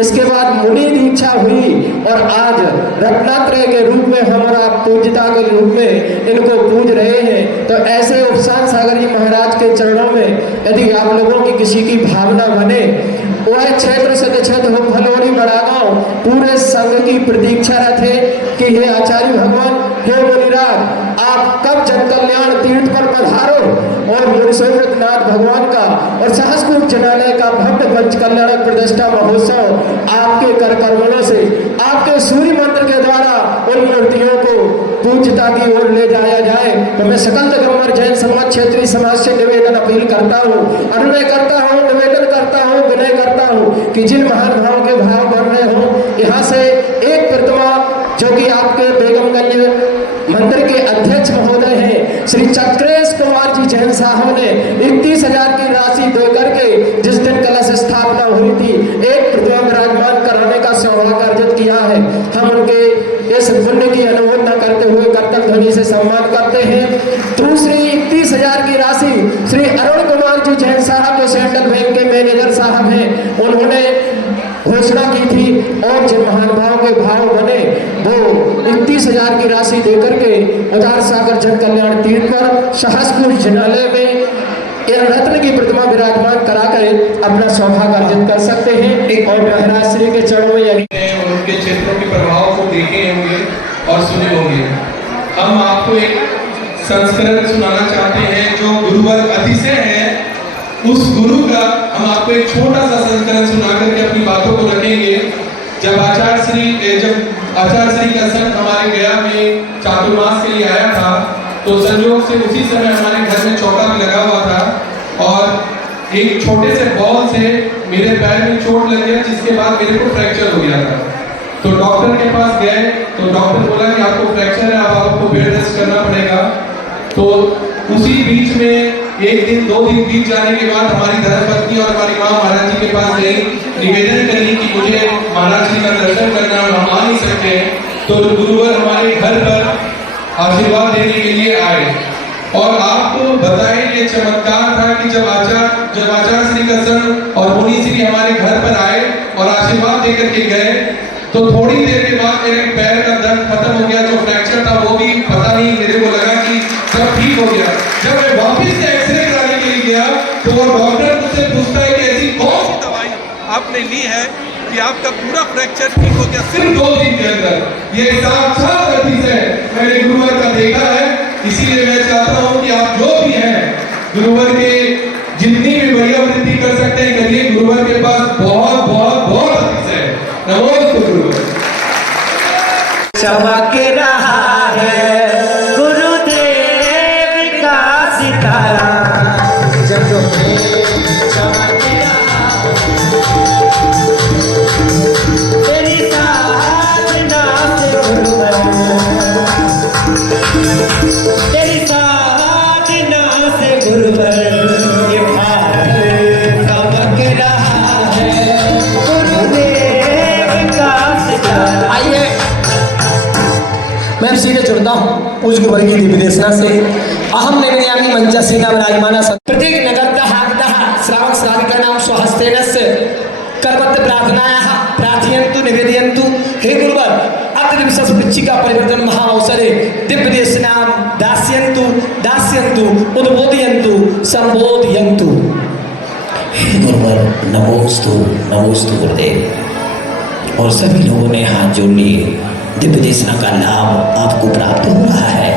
इसके बाद मुनि दीक्षा हुई और आज रत्नात्रय के रूप में हमारा पूज्यता के रूप में इनको पूज रहे हैं। तो ऐसे उपशांत सागर जी महाराज के चरणों में यदि आप लोगों की किसी की भावना बने, वह क्षेत्र सिद्ध क्षेत्र फलहोरी बड़ा गांव पूरे संघ की प्रतीक्षा रखे कि हे आचार्य भगवान, हे मुनिराज, आप कब जन कल्याण तीर्थ पर पधारो और मुनि सुब्रतनाथ भगवान का और सहस्कूट जिनालय का भव्य पंच कल्याणक प्रतिष्ठा महोत्सव आपके कर कमलों से, आपके सूर्य मंत्र के द्वारा उन मूर्तियों को पूज्यता की ओर ले जाया जाए। तो मैं सकल दिगंबर जैन समाज क्षेत्रीय समाज से निवेदन अपील करता हूँ, अनुनय करता हूँ, निवेदन करता हूँ, विनय करता हूँ कि जिन महानुभावों के भाव बन रहे हो, यहाँ से एक प्रतिमा जो कि आपके बेगमगंज मंदिर के अध्यक्ष महोदय हैं श्री चक्रेश कुमार जी जैन साहब ने 31,000 की राशि देकर के जिस दिन कलश स्थापना हुई थी, एक प्रतिमा विराजमान कराने का सौभाग्य अर्जित किया है। हम उनके इस पुण्य की अनुमोदना करते हुए कर्तव्य ध्वनि से सम्मान करते हैं। दूसरी 31,000 की राशि श्री अरुण कुमार जी जैन साहब जो सेंट्रल बैंक के मैनेजर साहब हैं, उन्होंने घोषणा की थी और जिन महानुभावों के भाव बने वो 31,000 की राशि देकर के उदार सागर जन कल्याण तीर्थ पर सहस्कूट जिनालय में रत्न की प्रतिमा विराजमान कराकर अपना सौभाग्य अर्जित कर सकते हैं। और महाराज श्री के चरणों में उनके क्षेत्रों के प्रभाव को देखे होंगे और सुने होंगे। हम आपको एक संस्करण सुनाना चाहते हैं जो गुरुवर अतिशय है, उस गुरु का हम आपको एक छोटा सा संस्करण सुना करके अपनी बातों को रखेंगे। जब आचार्य श्री का संत हमारे गया में चातुर्मास के लिए आया था, तो संयोग से उसी समय हमारे घर में चौका भी लगा हुआ था और एक छोटे से बॉल से मेरे पैर में चोट लग गया, जिसके बाद मेरे को फ्रैक्चर हो गया था। तो डॉक्टर के पास गए तो डॉक्टर बोला कि आपको फ्रैक्चर है, अब आपको बेड रेस्ट करना पड़ेगा। तो उसी बीच में एक दिन 2 दिन बीत जाने के बाद हमारी धर्मपत्नी और हमारी माँ महाराज जी के पास गई, निवेदन करी कि मुझे महाराज जी का दर्शन करना, हम आ नहीं सकते। तो गुरुवर हमारे घर पर आशीर्वाद देने के लिए आए और आपको बताएं ये चमत्कार था कि जब आचार्य श्री का संत और मुनि श्री हमारे घर पर आए और आशीर्वाद देकर के गए, तो थोड़ी देर के बाद मेरे पैर का दर्द खत्म हो गया, जो फ्रैक्चर था वो भी पता नहीं, मेरे को लगा कि सब ठीक हो गया। जब मैं वापस से एक्सरे कराने के लिए गया तो वो डॉक्टर मुझसे पूछता है कि ऐसी कौन सी दवाई आपने ली है कि आपका पूरा फ्रैक्चर ठीक हो गया सिर्फ 2 दिन के अंदर। ये साक्षात अतिशय मैंने गुरुवर का देखा है। इसीलिए मैं चाहता हूँ कि आप जो भी हैं गुरुवर के जितनी भी बढ़िया वृद्धि कर सकते हैं करिए। गुरुवर के पास बहुत बहुत बहुत अतिशय है। नमोस्तु गुरुवर। चमक रहा है गुरुदेव का सितारा, जग में चमक रहा तेरी साधना से गुरुवर, तेरी साधना से गुरुवर, ये भारत चमक रहा है गुरुदेव का सितारा। आइए मैं सीधे जुड़ता हूँ पूज गुरुवर की दिव्य देशना से। अहम निर्यामी मंचा सेना विराजमाना प्रत्येक नगरतः श्रावक श्राविकानां स्वहस्तेनस्य कर्मत्त प्रार्थनायाः प्रार्थयन्तु निवेदयन्तु। हे गुरुवर अत्र दिवसस्य वृश्चिका परिवर्तन महाअवसरे दिव्य देशनां दास्यन्तु उद्बोधयन्तु संबोधयन्तु। हे गुरुवर नमोस्तु गुरुदेव। और सभी लोगों ने हाथ जोड़ लिए। दिव्य देशना का लाभ आपको प्राप्त हो रहा है।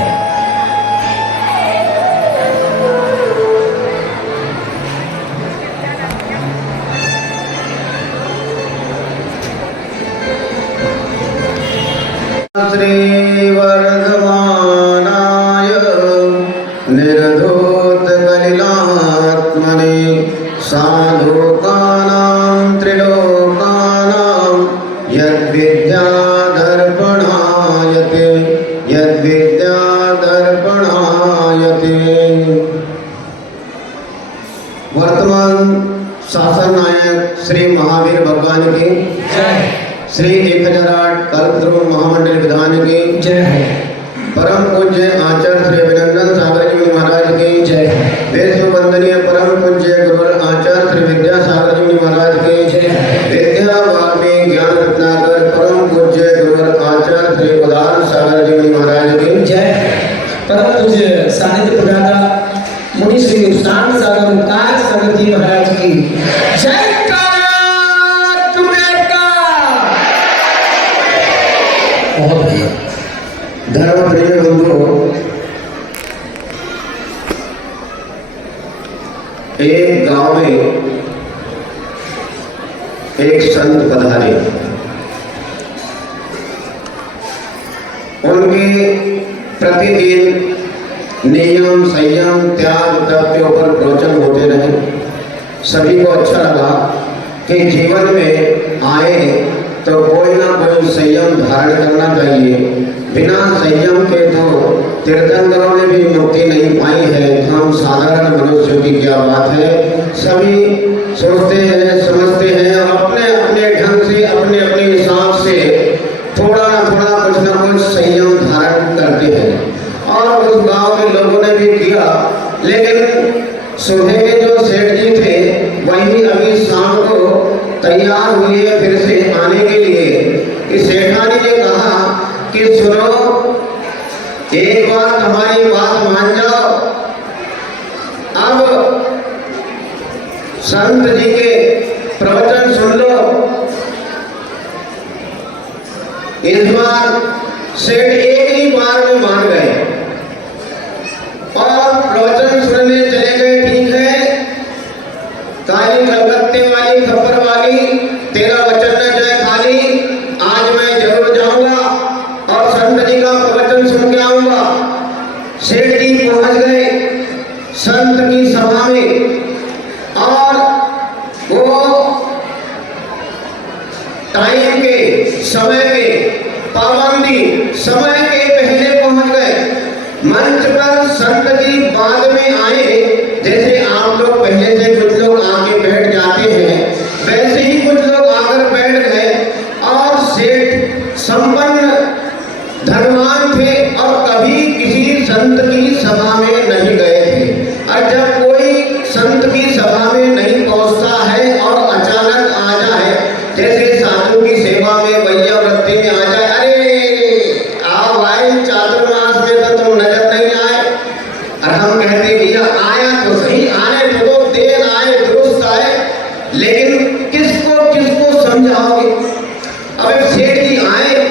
श्री वर्धमानाय निर्धूत कलिलात्मने साधुकानां त्रिलोकानां यद्विद्या दर्पणायते। वर्तमान शासन नायक श्री महावीर भगवान की जय। श्री 1008 कल्पद्रुम महामंडल विधान की जय। परम पूज्य आचार्य श्री अभिनंदन सागर जी महाराज की जय। विश्व वंदनीय परम पूज्य गुरुवर आचार्य श्री विद्यासागर जी महाराज की जय। विद्या वाग्मी ज्ञान रत्नाकर परम पूज्य गुरुवर आचार्य श्री उदार सागर जी महाराज की जय। परम पूज्य सानिध्य प्रदाता मुनि श्री उस्ताद सागर उदार सागर जी महाराज की जय। बहुत बढ़िया। धर्म प्रिय बंधुओं, एक गांव में एक संत पधारे। उनके प्रतिदिन नियम संयम त्याग तप के ऊपर प्रवचन होते रहे। सभी को अच्छा लगा कि जीवन में आए तो कोई ना कोई संयम धारण करना चाहिए। बिना संयम के तो तीर्थंकरों ने भी मुक्ति नहीं पाई है, हम साधारण मनुष्यों की क्या बात है। सभी सोचते हैं समझते हैं अपने अपने ढंग से अपने अपने हिसाब से थोड़ा कुछ ना कुछ संयम धारण करते हैं। और उस गांव के लोगों ने भी किया, लेकिन सुबह के जो सेठ जी थे वही अभी शाम को तैयार हुए फिर से आने के लिए कि सेठानी ने कहा कि सुनो, एक बार हमारी बात मान जाओ। अब संत जी के प्रवचन सुन लो। इस बार सेठ एक ही बार में मान गए और प्रवचन सुनने चले गए। ठीक है, काली कलकत्ते वाली खबर वाली, तेरा वचन न जाए खाली, आज मैं जरूर जाऊंगा और संत जी का प्रवचन सुन के आऊंगा। सेठ जी पहुंच गए संत की सभा में और वो टाइम के, समय के, पाबंदी समय के पहले पहुंच गए। मंच पर संत जी बाद में आए। जैसे आप लोग पहले से कुछ लोग आके बैठ जाते हैं, वैसे ही कुछ लोग आकर बैठ गए और सेठ संपन्न धनवान थे और कभी किसी संत की सभा में नहीं गए थे। और जब कोई संत की सभा में नहीं पहुंचता है और अचानक आ जाए, जैसे साधु की सेवा में भैया वृत्ति में आ जाए, अरे आओ भाई चातुर्मास में तो तुम नजर नहीं आए। और हम कहते भैया आया तो सही, आने तो देर आए दुरुस्त आए, लेकिन किसको किसको समझाओगे। अब सेठ जी आए,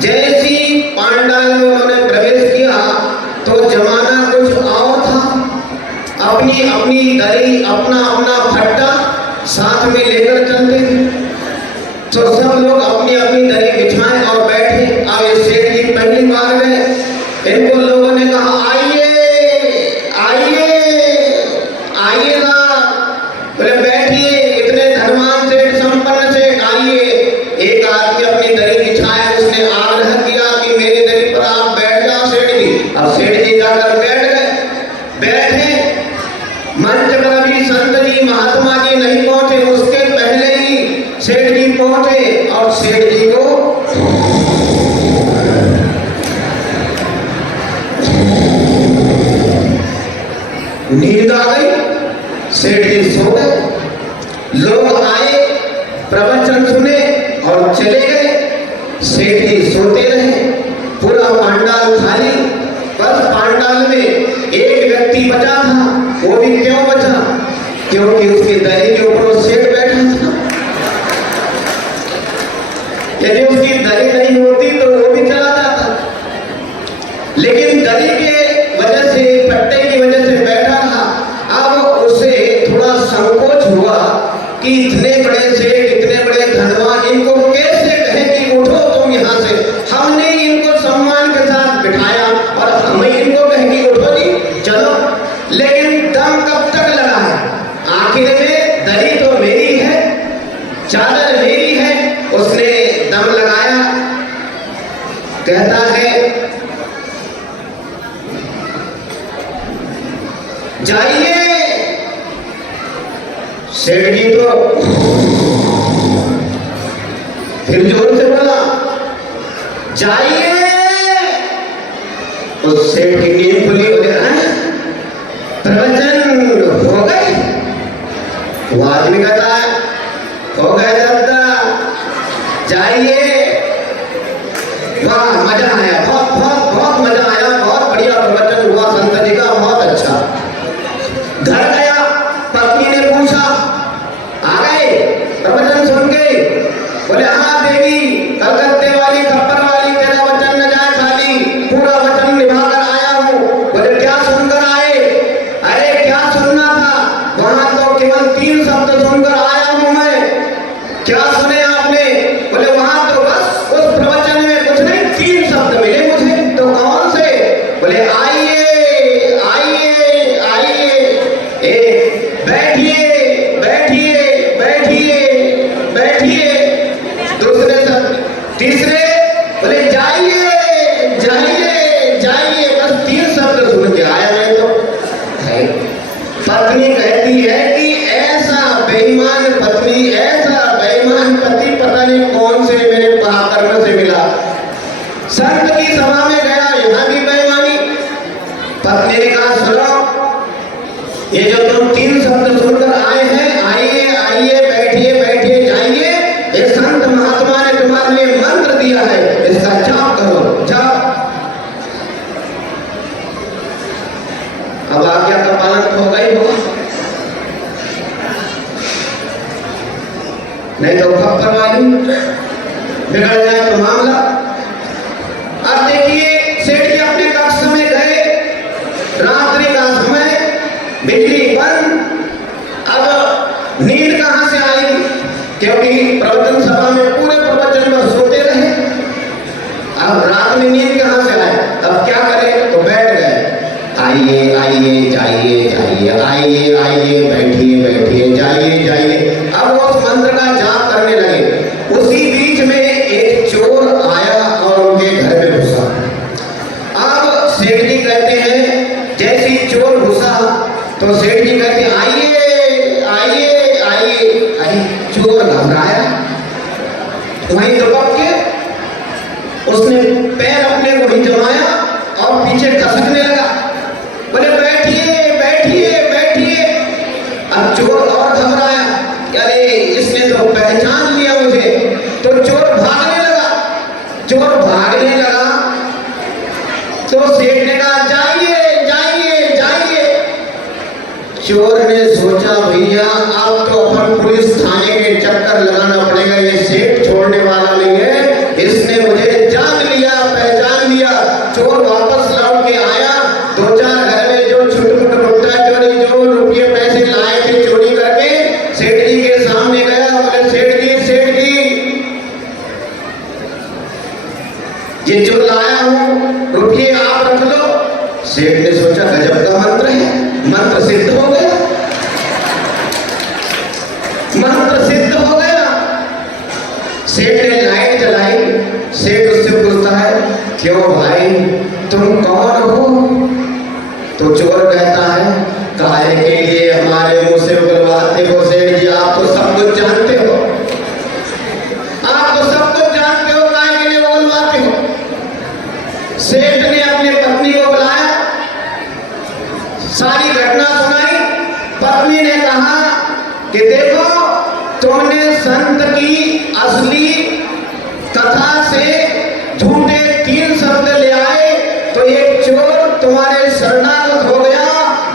जैसी पांडाल में उन्होंने प्रवेश किया तो जमाना कुछ और था। अपनी अपनी दरी, अपना अपना फट्टा साथ में लेकर चलते थे। तो सब लोग अपनी अपनी दरी बिछाए और बैठे। अब ये सेठ जी पहली बार गए, इनको लोगों ने कहा आइए आइए आइए ना, बोले बैठिए, इतने धनवान सेठ, संपन्न सेठ, आइए। एक आदमी अपनी दरी बिछाया, उसने आग्रह किया कि मेरी दरी पर आप बैठ जाओ सेठ जी। अब सेठ जी जाकर बैठ गए। बैठे, मंच पर अभी संत जी महात्मा जी नहीं पहुंचे, उसके पहले ही सेठ जी पहुंचे और सेठ जी को नींद आ गई। सेठ जी सो गए। लोग आए, प्रवचन सुने और चले गए। सेठ जी सोते रहे। पूरा पांडाल खाली, बस पांडाल में एक व्यक्ति बचा था। वो भी क्यों बचा? क्योंकि उसकी दरी के ऊपर वो सेठ बैठा था। यदि उसकी दरी नहीं होती तो वो भी चला जाता, लेकिन दरी के वजह से, फट्टे की वजह से बैठा था। अब उसे थोड़ा संकोच हुआ कि इतने बड़े सेठ, इतने बड़े धनवान, इनको कैसे कहे कि उठो तुम यहाँ से। हमने इनको सम्मान के साथ बिठाया और हमें इनको कहे कि उठो जी चलो। लेकिन दम कब तक लगा है? आखिर में दरी तो मेरी है, चादर मेरी है। उसने दम लगाया, कहता है जाइए। सेठ जी तो फिर जोर से बोला जाइए। उस सेठ की नींद खुली। बोले प्रवचन हो गए? वो आदमी कहता है हो गए दादा, जाइए। वाह, मजा आया, बहुत बहुत बहुत मजा आया, बहुत बढ़िया प्रवचन हुआ संत जी का, बहुत अच्छा। घर गया, पत्नी ने पूछा आ गए प्रवचन सुन के? बोले हाँ देवी, कलकत्ते वाली, खप्पर वाली, तेरा वचन न जाए खाली, पूरा वचन निभा कर आया हूँ। बोले क्या सुनकर आए? अरे क्या सुनना था, वहां तो केवल 3 शब्द सुनकर आया हूँ मैं। क्या सुने आपने? बोले वहां तो बस उस प्रवचन में कुछ नहीं, 3 शब्द मिले मुझे। तो कौन से? बोले आइए आइए आइए, बैठिए बैठिए बैठिए बैठिए। दूसरे शब्द, तीसरे बोले जाइए जाइए जाइए। बस 3 शब्द सुन के आया मैं तो। पत्नी कहती है कि ऐसा बेईमान पत्नी, ऐसा बेईमान पति पता नहीं कौन से मेरे कर्म से मिला। संत की सभा में गया, यहाँ भी बेईमानी। पत्नी ने कहा सुनो, ये जो तुम 3 शब्द सुनकर आए हैं, आइए आइए बैठिए बैठिए जाइए, ये संत महात्मा ने तुम्हारे लिए मंत्र दिया है, इसका जाप करो, जाप। अब आज्ञा का पालन हो गई हो, नहीं तो खप्पर वाली बिगड़ जाए तो मामला। के उसने पैर अपने को ही जमाया और पीछे खसकने लगा। बोले बैठिए बैठिए बैठिए। अब चोर और घबराया, अरे इसने तो पहचान लिया मुझे। तो चोर भागने लगा। चोर भागने लगा तो सेठ ने कहा जाइए जाइए जाइए। चोर ने सोचा भैया अब तो अपन पुलिस थाने के चक्कर लगाना पड़ेगा, ये सेठ छोड़ने वाला नहीं है, इसने मुझे जान लिया पहचान लिया। चोर वापस लौट के आया, दो चार घर में जो छुटपुट गुट्टा चोरी जो रुपये पैसे लाए थे चोरी करके सेठ जी के सामने गया। बोले सेठ जी ये जो लाया हूं रुपये आप रख लो। सेठ ने सोचा गजब का मंत्र है, मंत्र सिद्ध हो गया, मंत्र सिद्ध हो गया। सेठ ने लाइट जलाई। सेठ उससे पूछता है क्यों भाई तुम कौन हो? तो चोर कहता है काहे के लिए हमारे मुंह से उगलवाते हो सेठ जी, आप तो सब कुछ जानते हो, आप तो सब कुछ जानते हो, काहे के लिए उगलवाते हो? सेठ ने अपनी पत्नी को बुलाया, सारी घटना सुनाई। पत्नी ने कहा कि देखो तुमने संत की असली कथा से झूठे 3 शब्द ले आए तो एक चोर तुम्हारे शरणागत हो गया।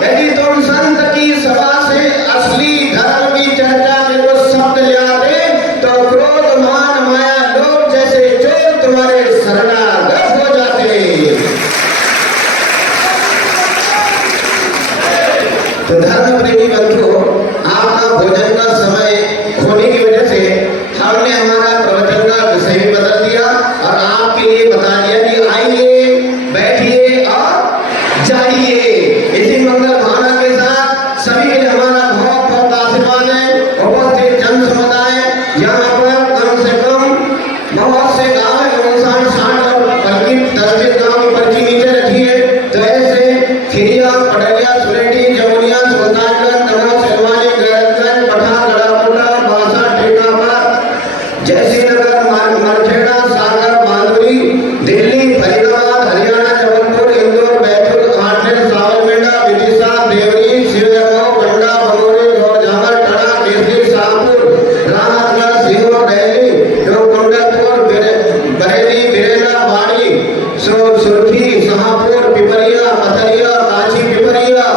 यदि तुम संत की सभा से असली धर्म की चर्चा में कुछ शब्द ले आते तो क्रोध मान माया लोभ जैसे चोर तुम्हारे शरणागत हो जाते। तो धर्म प्रेमी बंधुओं, आपका भोजन का समय होने की वजह से हमने हमारा प्रवचन का विषय भी बदल दिया और आपके लिए बता दिया कि आइए बैठिए और जाइए। इसी मंगल भावना के साथ सभी के लिए हमारा बहुत बहुत आशीर्वाद है। उपस्थित जन समुदाय यहाँ पर कम से कम बहुत से गाँव है, 59-60 और बल्कि 10 गाँव की पर्ची नीचे रखी है। तो ऐसे खिरिया पटरिया सुलेटी जमुनिया सुल्तानगंज तमो सिलवानी गैरतगंज पठान गड़ाकोटा बासा टेकापुर जैसी नगर मरखेड़ा सागर मांडवी दिल्ली फरीदाबाद हरियाणा जबलपुर इंदौर बैतूल आठनेर सावलमेंडा विदिशा देवरी शिवगांव गंडा भगोरी गौरझामर टड़ा केसरी शाहपुर राहतगढ़ सीहोर दिल्ली कुंडलपुर बरेली बिरेला बाड़ी सुरखी शाहपुर पिपरिया पथरिया काशी पिपरिया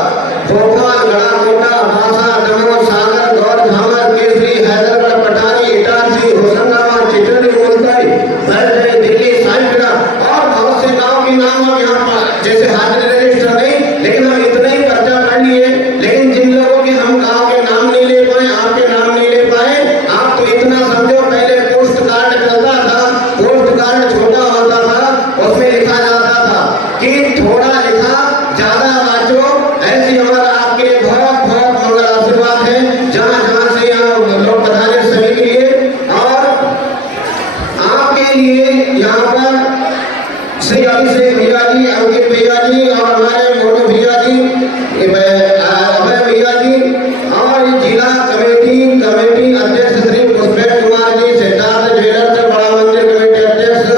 भोपाल गड़ाकोटा भाषा दमोह सागर गौरझामर केसरी हैदरगढ़ पठानी इटारसी होशंगाबाद चिचोली मुलताई बैतूल दिल्ली साइंसगढ़ और बहुत से गांव के नाम हम यहाँ पर जैसे हाजिर रजिस्टर नहीं, लेकिन हम इतना ही पर्चा पढ़ लिए। लेकिन जिन लोगों के हम गांव के नाम नहीं ले पाए, आपके नाम नहीं ले पाए, आप तो इतना समझो पहले पोस्ट कार्ड चलता था, पोस्ट कार्ड छोटा होता था, उसमें लिखा जाता था कि थोड़ा लिखा ज्यादा वाचो। ऐसी हमारा आपके लिए बहुत बहुत मंगल आशीर्वाद है जहाँ जहाँ से यहाँ लोग बधाने सभी के लिए। और आपके लिए यहाँ पर श्री अभिषेक भैया जी, अंकित भैया जी और हमारे मोनू भैया जी, अभय भैया जी और जिला कमेटी अध्यक्ष श्री पुष्पेश कुमार जी, सिद्धार्थ ज्वेलर्स बड़ा मंदिर कमेटी अध्यक्ष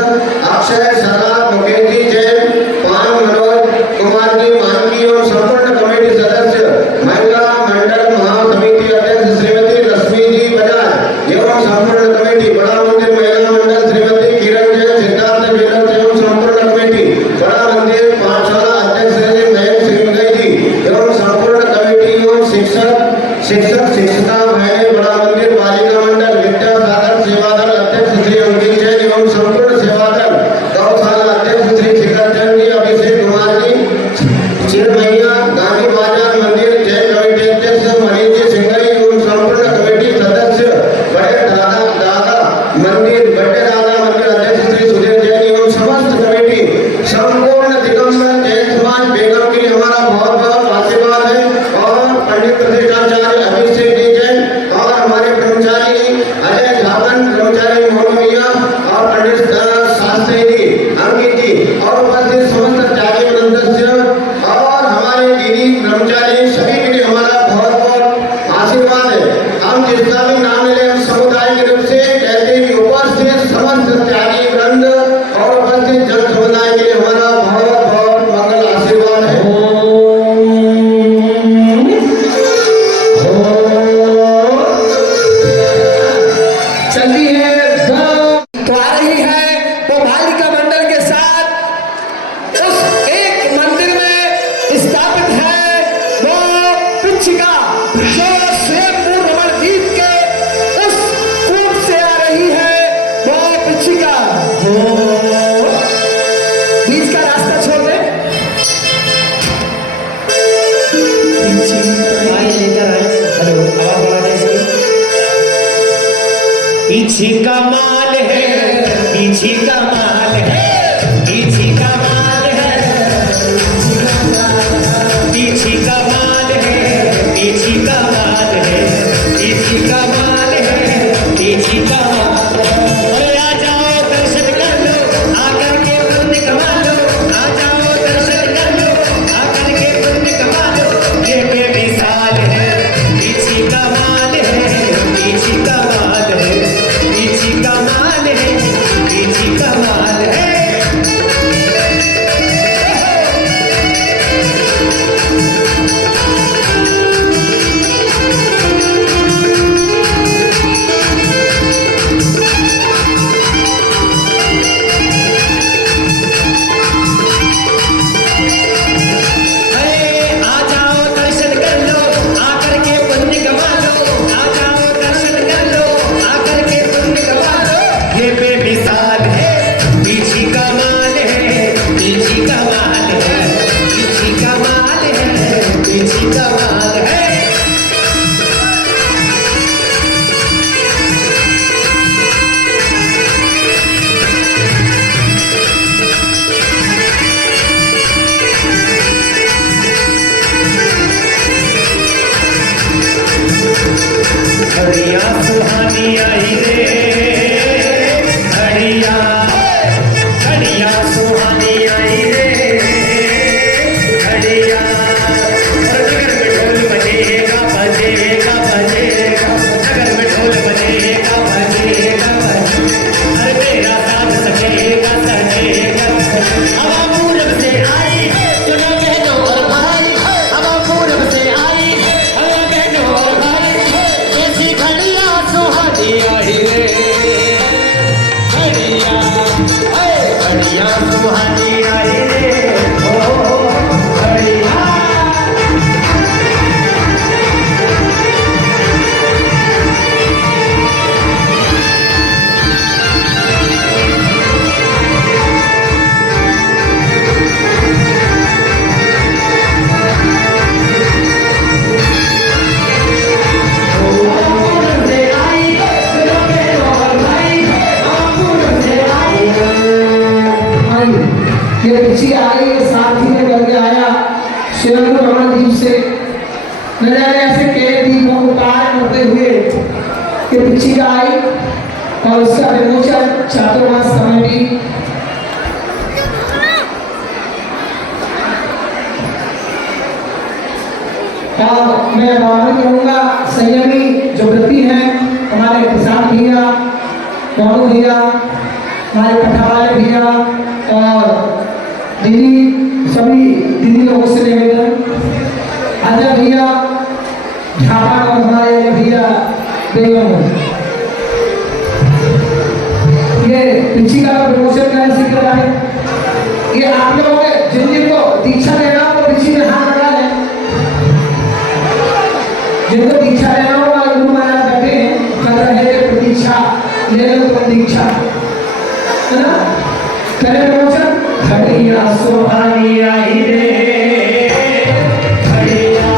अक्षय सरकार मुकेश जी जैन, पान मनोज कुमार जी मानकी और संपूर्ण कमेटी सदस्य महिला मंडल महासमिति अध्यक्ष श्रीमती लक्ष्मी जी बजाज एवं संपूर्ण कमेटी बड़ा मंदिर महिला मंडल श्रीमती किरण जैन, सिद्धार्थ ज्वेलर्स एवं संपूर्ण कमेटी बड़ा मंदिर पाठशाला अध्यक्ष श्री महेश सिंह जी एवं संपूर्ण कमेटी एवं शिक्षक शिक्षिका बहने बड़ा मंदिर बालिका मंडल विद्या साधन सेवादल अध्यक्ष श्री अंकित जैन एवं संपूर्ण सेवादल गौशाला अध्यक्ष श्री शिखर जैन जी, अभिषेक कुमार जी चिरमैया गांधी बाजार मंदिर जैन कमेटी अध्यक्ष मनीष जी सिंगरी एवं संपूर्ण कमेटी सदस्य बड़े दादा मंदिर अध्यक्ष श्री सुधीर जैन एवं समस्त कमेटी संपूर्ण दिगंबर जैन समाज बेगम के लिए हमारा बहुत बहुत आशीर्वाद है। और पंडित प्रतिष्ठाचार्य अभिषेक जी जैन और हमारे कर्मचारी अजय झावन, कर्मचारी मोहन भैया और पंडित शास्त्री जी, अंकित जी और उपस्थित समस्त त्यागी सदस्य और हमारे दीदी कर्मचारी सभी के लिए हमारा बहुत बहुत आशीर्वाद है। हम जिसका भी नाम ले हम समुदाय के रूप से कहते हैं कि उपस्थित समस्त पीछे का माल है, पीछे का माल है, पीछे का माल है, पीछे का माल है, पीछे का माल है, पीछे का माल है, पीछे का माल। अरे आ जाओ दर्शन कर लो, आकर के पुण्य कमा लो, आ जाओ दर्शन कर लो, आकर के पुण्य कमा लो। ये बेमिसाल है, पीछे का माल है, पीछे का माल है, पीछे का माल है, पीछे का माल है। आ जाओ दर्शन कर लो, आकर के पुण्य कमा लो, आ जाओ दर्शन कर लो, आकर के पुण्य कमा लो। ये बेमिसाल है, पीछे का माल है, पीछे का माल है, पीछे का माल है, पीछे का माल है। घड़िया सुहानी आई रे, घड़िया घड़िया सुहानी आई रे, घड़िया। और नगर में ढोल बजेगा बजेगा बजेगा, नगर में ढोल बजेगा बजेगा बजेगा। अरे तेरा साथ सजेगा सजेगा। हवा पूरब से आई है, सुनो बहनों और भाई, हवा पूरब से आई है, हवा बहनों और भाई। ऐसी घड़िया सुहानी आई रे, घड़िया घड़िया सुहानी आई रे, ओ घड़िया। ये पीछे आई, ये साथी में करके आया शिवंग महाद्वीप से। न जाने ऐसे के दीपों को पार करते हुए ये पीछे का आई और उसका विमोचन चातुर्मास कमेटी और मैं आह्वान करूंगा संयमी जो वृत्ति है हमारे किसान भैया, बाबू भैया, हमारे पट्टा वाले भैया और दीदी, सभी दीदी लोगों से निवेदन, अजय भैया झापा और हमारे भैया बेगम, ये पिछी का प्रमोशन का जिक्र है। ये आप लोगों के जिन जिन को दीक्षा लेना हो वो पिछी में हाथ लगा लें, जिनको दीक्षा लेना हो और गुरु महाराज बैठे हैं कर रहे हैं प्रतीक्षा, ले लो तुम दीक्षा, है ना। करें प्रमोशन। घड़िया सुहानी आई रे, घड़िया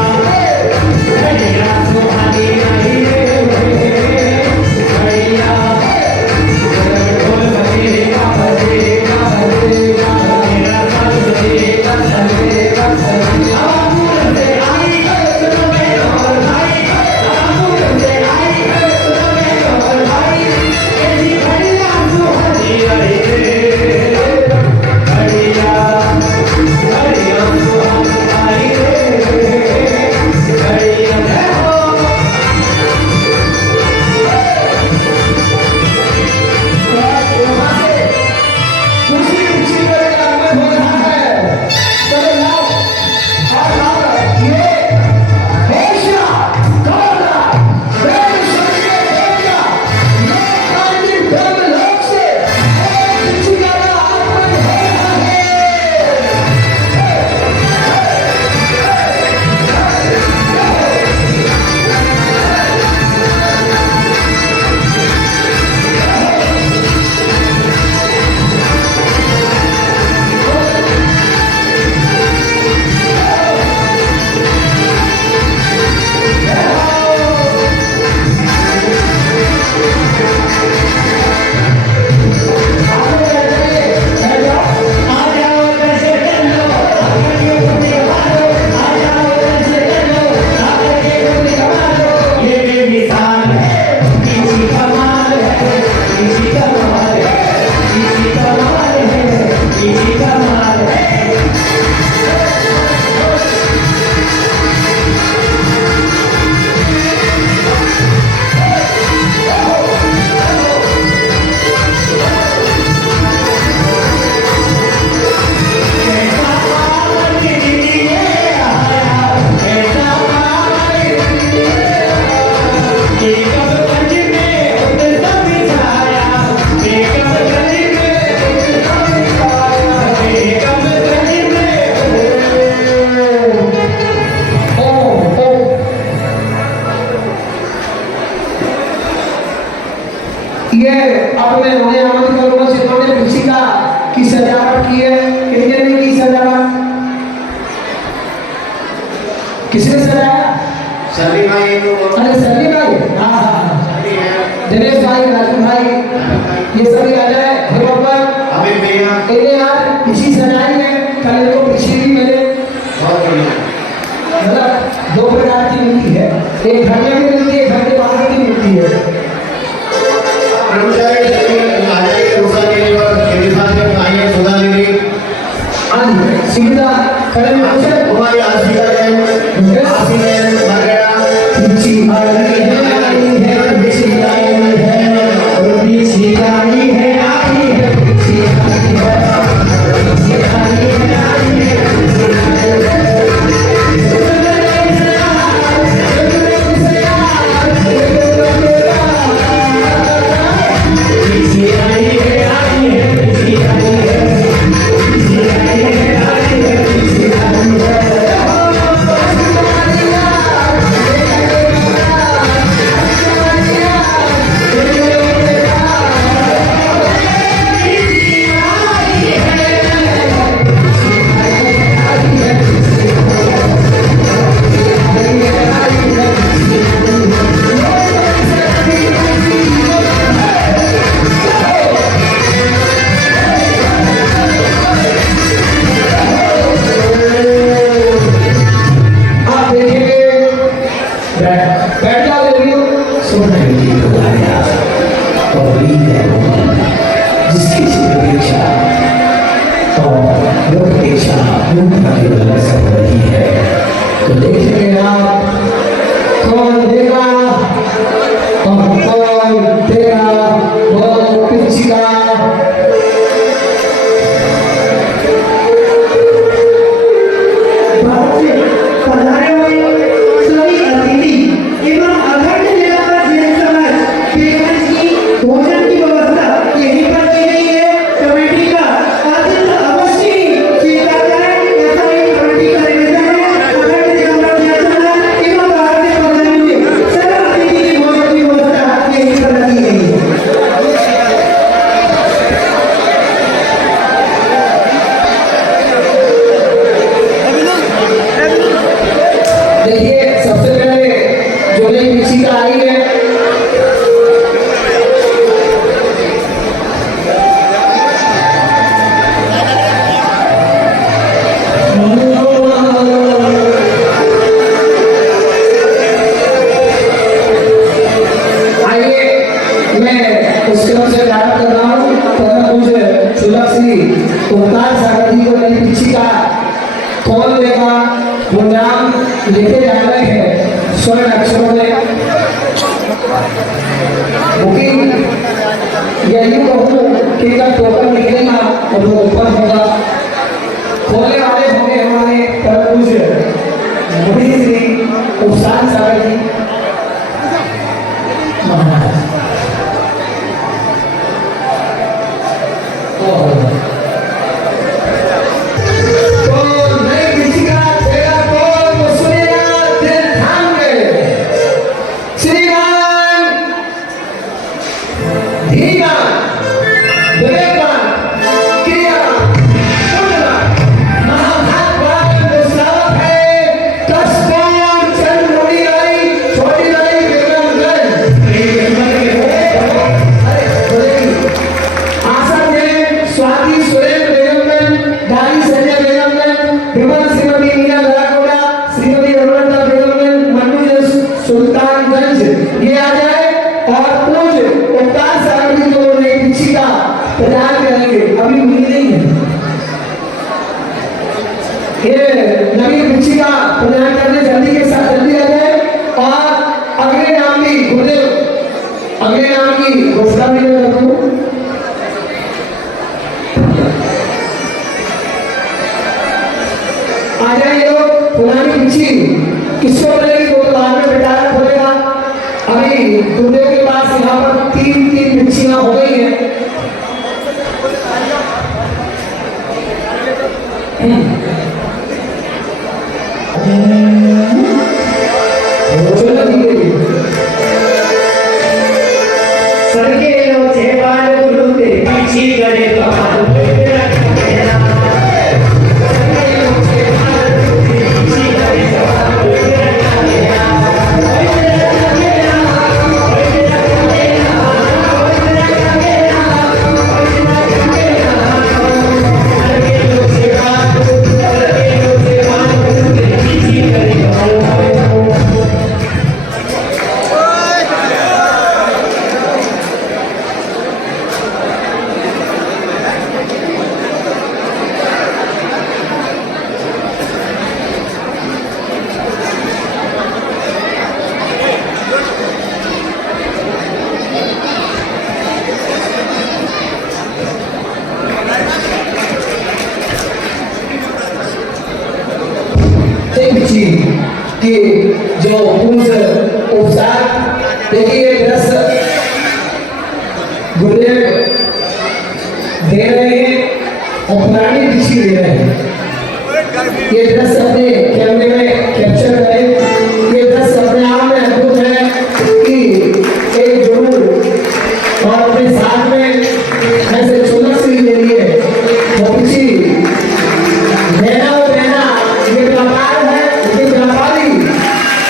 घड़िया सुहानी आई रे, घड़िया ढोल बजेगा बजेगा बजेगा, मेरा साथ बजेगा बजेगा बजेगा। पूरब से आई सुनो बहनों और भाई, पूरब से आई सुनो बहनों और भाई। ऐसी घड़िया सुहानी आई रे, घड़िया घड़िया ये अपने नए आमंत्रित करूंगा जिन्होंने पिछिका की सजावट की है। किसने ने की सजावट? किसने सजाया? सभी भाई अरे सभी भाई, हाँ हाँ, दिनेश भाई, राजू भाई, ये सभी आ जाए। हे भगवान, अमित भैया इन्हें यार पिछी सजाई है, कल इनको पिछी भी मिले। बहुत बढ़िया। मतलब दो प्रकार की मिलती है, एक घर में भी मिलती है, घर के बाहर भी मिलती है। कर्मचारी आ जाएंगे दूसरा के लिए और मेरे साथ में आइए सुधा दीदी आज सीधा खड़े होकर हमारी आशीर्वाद है आशीर्वाद मर गया पिछी आई है, पिछी आई है, पिछी आई है, आई है, पिछी आई है, पिछी आई है, आई है। तो देखेंगे आप कौन देगा और कौन देगा वो पिछला। भोजन की व्यवस्था यहीं पर की गई है। कमेटी का आदेश अवश्य स्वीकार करें। ऐसा ही कमेटी का निवेदन है। अगर किसी कमरा में ऐसा है कि वह बाहर से भोजन मिले, सभी अतिथि की भोजन की व्यवस्था यहीं पर की गई है। देखिए सबसे पहले जो नई पिछिका आई है कौन लेगा वो नाम लिखे जा रहे हैं स्वर्ण अक्षरों में। बुकिंग या यूं कहूँ कि का टोकन निकलेगा और वो ऊपर होगा। खोलने वाले होंगे हमारे परम पूज्य मुनि श्री उपसान सागर जी महाराज। सुल्तानगंज ये आ जाए और पूज उपकार सागर जी को प्रदान करेंगे। अभी मिल नहीं है। ये नवीन बिच्छी का प्रदान करने जल्दी के साथ जल्दी आ जाए और अगले नाम की गुरुदेव अगले नाम की घोषणा भी मैं रखूं। आ जाए लोग पुरानी बिच्छी किसको मिलेगी वो तो बाद में बिठाना पड़ेगा। अभी गुरुदेव के पास यहाँ पर तीन बिच्छियां हो गई हैं। सरके लो छेपाल गुरु ते पीछी करे कि जो पूज उपचार देखिए दृश्य गुरुदेव दे रहे हैं और पुरानी बिच्छी दे रहे हैं। ये दृश्य अपने कैमरे में कैप्चर करें। ये दृश्य अपने आप में अद्भुत है कि एक गुरु और अपने साथ में ऐसे चुनक से ले लिए वो बिच्छी रहना वो रहना ये व्यापार है। ये व्यापारी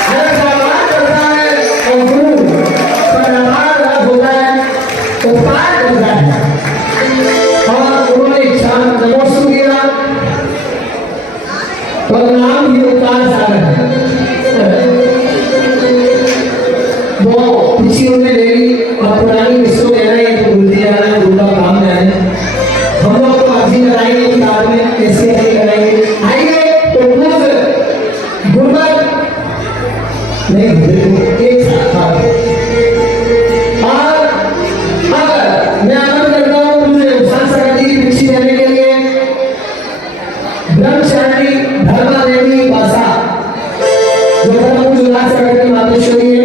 अगर व्यापार करता है और गुरु का व्यापार अलग होता है तो पार करता है। और उन्होंने नमोस्तु किया और नाम ही उपकार सागर है। वो पिछली उन्हें ले ली और पुरानी किसको कहना है तो भूल दिया है। गुरु का काम है। हम लोग तो अभी कराएंगे किताब में कैसे नहीं कराएंगे। आइए तो गुरुवर नहीं एक साथ और मैं आनंद करता हूँ मुझे सांसद जी की बिच्छी देने के लिए ब्रह्मचारी धर्मा देवी भाषा जो की मातेश्वरी है।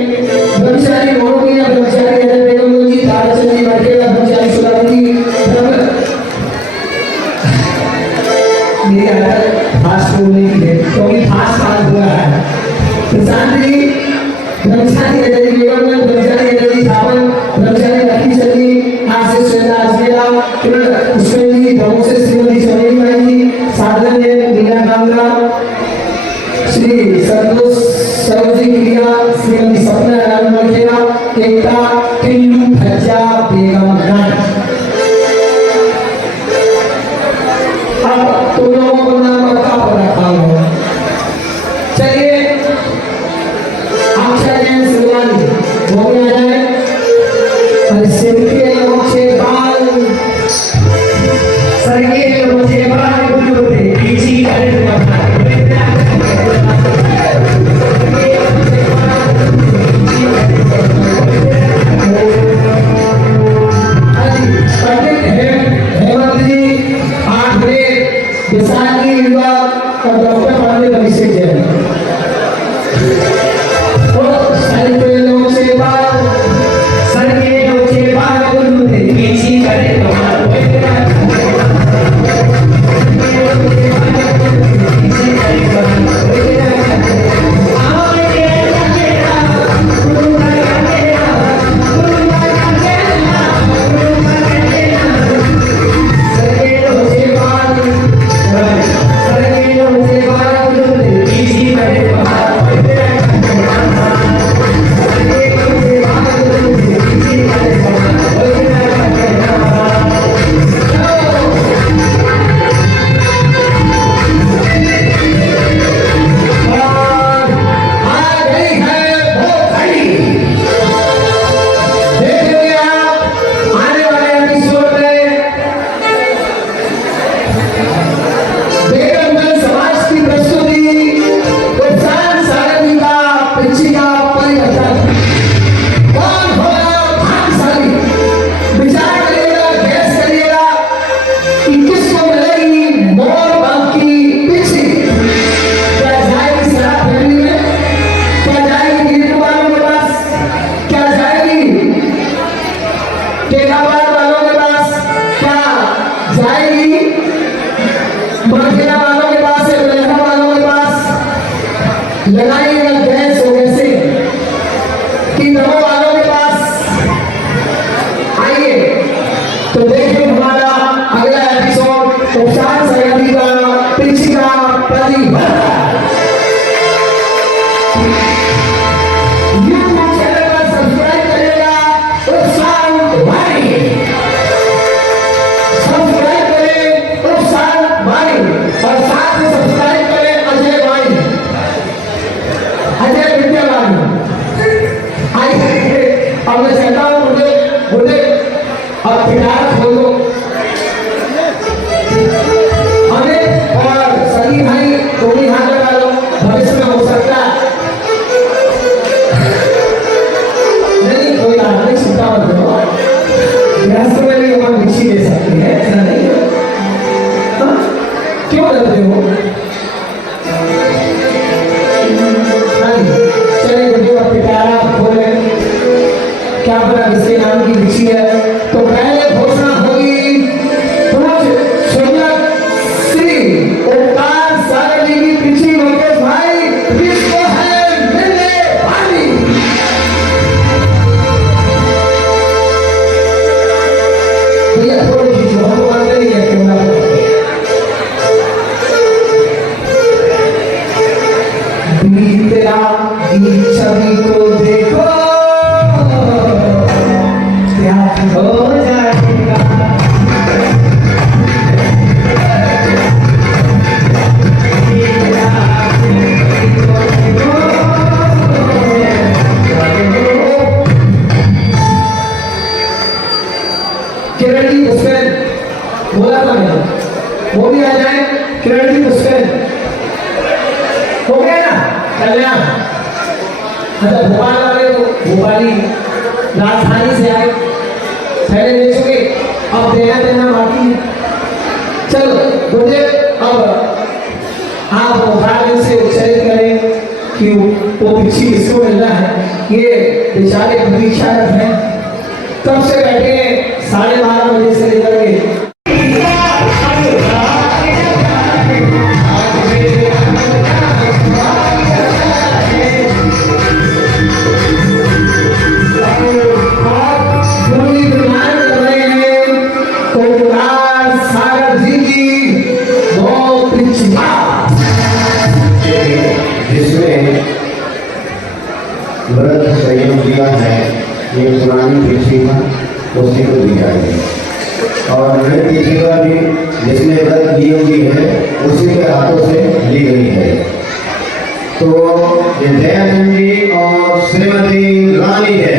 ब्रह्मचारी मोहन या ब्रह्मचारी अजय बेगम जी ताराचंद जी बैठेगा। ब्रह्मचारी सुरावती मेरी आदत फास्ट बोलने की है क्योंकि फास्ट फास्ट हुआ है। प्रशांत जी ब्रह्मचारी अजय बेगम ने ब्रह्मचारी अजय जी थापन ब्रह्मचारी लकी चली आशीष चंद्र आजमेला पुष्पेंद्र जी प्रभु से श्रीमती चौधरी भाई जी साधन ने मीना कांगरा श्री संतोष सरोजी क्रिया श्रीमती सपना राम मखेरा एकता टिल्लू भज्जा बेगम रानी। अब तुम लोगों को नाम रखा रखा हो। चलिए अक्षय जैन शिवानी वो भी आ जाए और सिरके लोचे बाल सरके लोचे बाल गुरु दे पीछी करे और डॉक्टर पांडे अभिषेक जैन और सारे लोग से बात सर के लोग से बात बोलते पीछे करे तो जाएगी माफिया वालों के पास से, बलेहा वालों के पास लगाइएगा गैस हो वैसे कि नमो वालों के पास आइए। तो देखिए हमारा अगला एपिसोड उपचार सहयोगी का पिछला परिवार यूट्यूब चैनल पर सब्सक्राइब करेगा उपचार वाणी, सब्सक्राइब करें उपचार वाणी और साथ में सब्सक्राइब करें अजय वाणी, अजय विद्यावाणी। आइए अब मैं कहता हूँ मुझे अब पिटार खोलो हमें और सभी भाई तो भी हाथ लगा लो, भविष्य में हो सकता नहीं कोई बात नहीं, चिंता मत करो, गृहस्थ में भी हम भिक्षी दे सकते हैं, ऐसा नहीं है। हाँ? क्यों डरते हो? चलिए गुरुदेव अब पिटारा खोले, क्या पता किसके नाम की भिक्षी है। तो पहले घोषणा होगी पूज्य सुंदर श्री ओंकार सागर जी की भिक्षी मंगेश भाई विश्व है मिलने वाली। भैया थोड़ी सी जो हम मानते नहीं है क्यों ना तेरा गीत छवि को देखो क्या हो जाएगा। किरण जी पुष्कर बोला था मैंने, वो भी आ जाए। किरण जी पुष्कर हो गया ना कल्याण। अच्छा भोपाल वाले तो भोपाली राजधानी से आए, पहले दे चुके, अब देना बाकी है। चलो गुरुदेव अब आप भोपाल से उच्चारित करें कि वो भिक्षी किसको मिल रहा है। ये बेचारे प्रतीक्षारत हैं, कब से बैठे हैं, 12:30 बजे से लेकर के व्रत संयम दिया है, ये पुरानी पृथ्वी का उसी को दी जाएगी और नई पृथ्वी का भी जिसने व्रत दी हुई है उसी के हाथों से ली गई है। तो दयानंद जी और श्रीमती रानी है,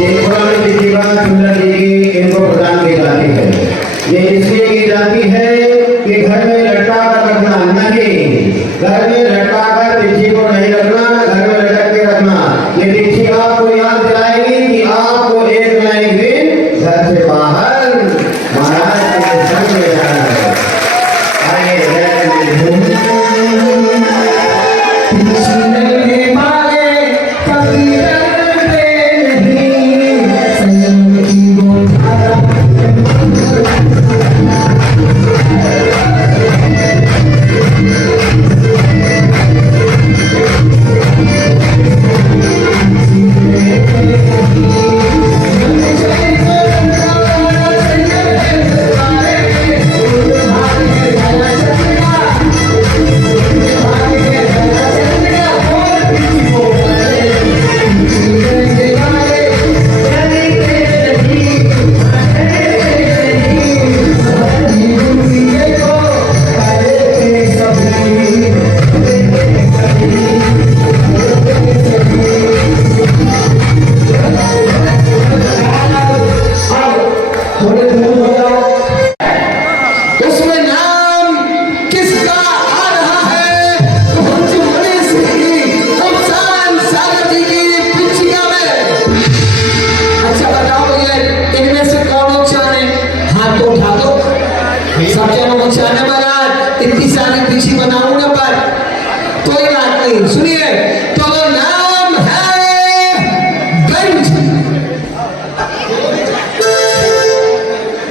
ये पुरानी पृथ्वी का सुंदर जी की इनको प्रदान की जाती है। ये इसलिए की जाती है कि घर में लटका कर रखना नहीं, घर में लटका कर पृथ्वी को नहीं रखना, घर में लटक के रखना। ये पृथ्वी आपको याद दिलाएगी कि आपको एक ना एक दिन घर से बाहर महाराज के संग में जाना है। आइए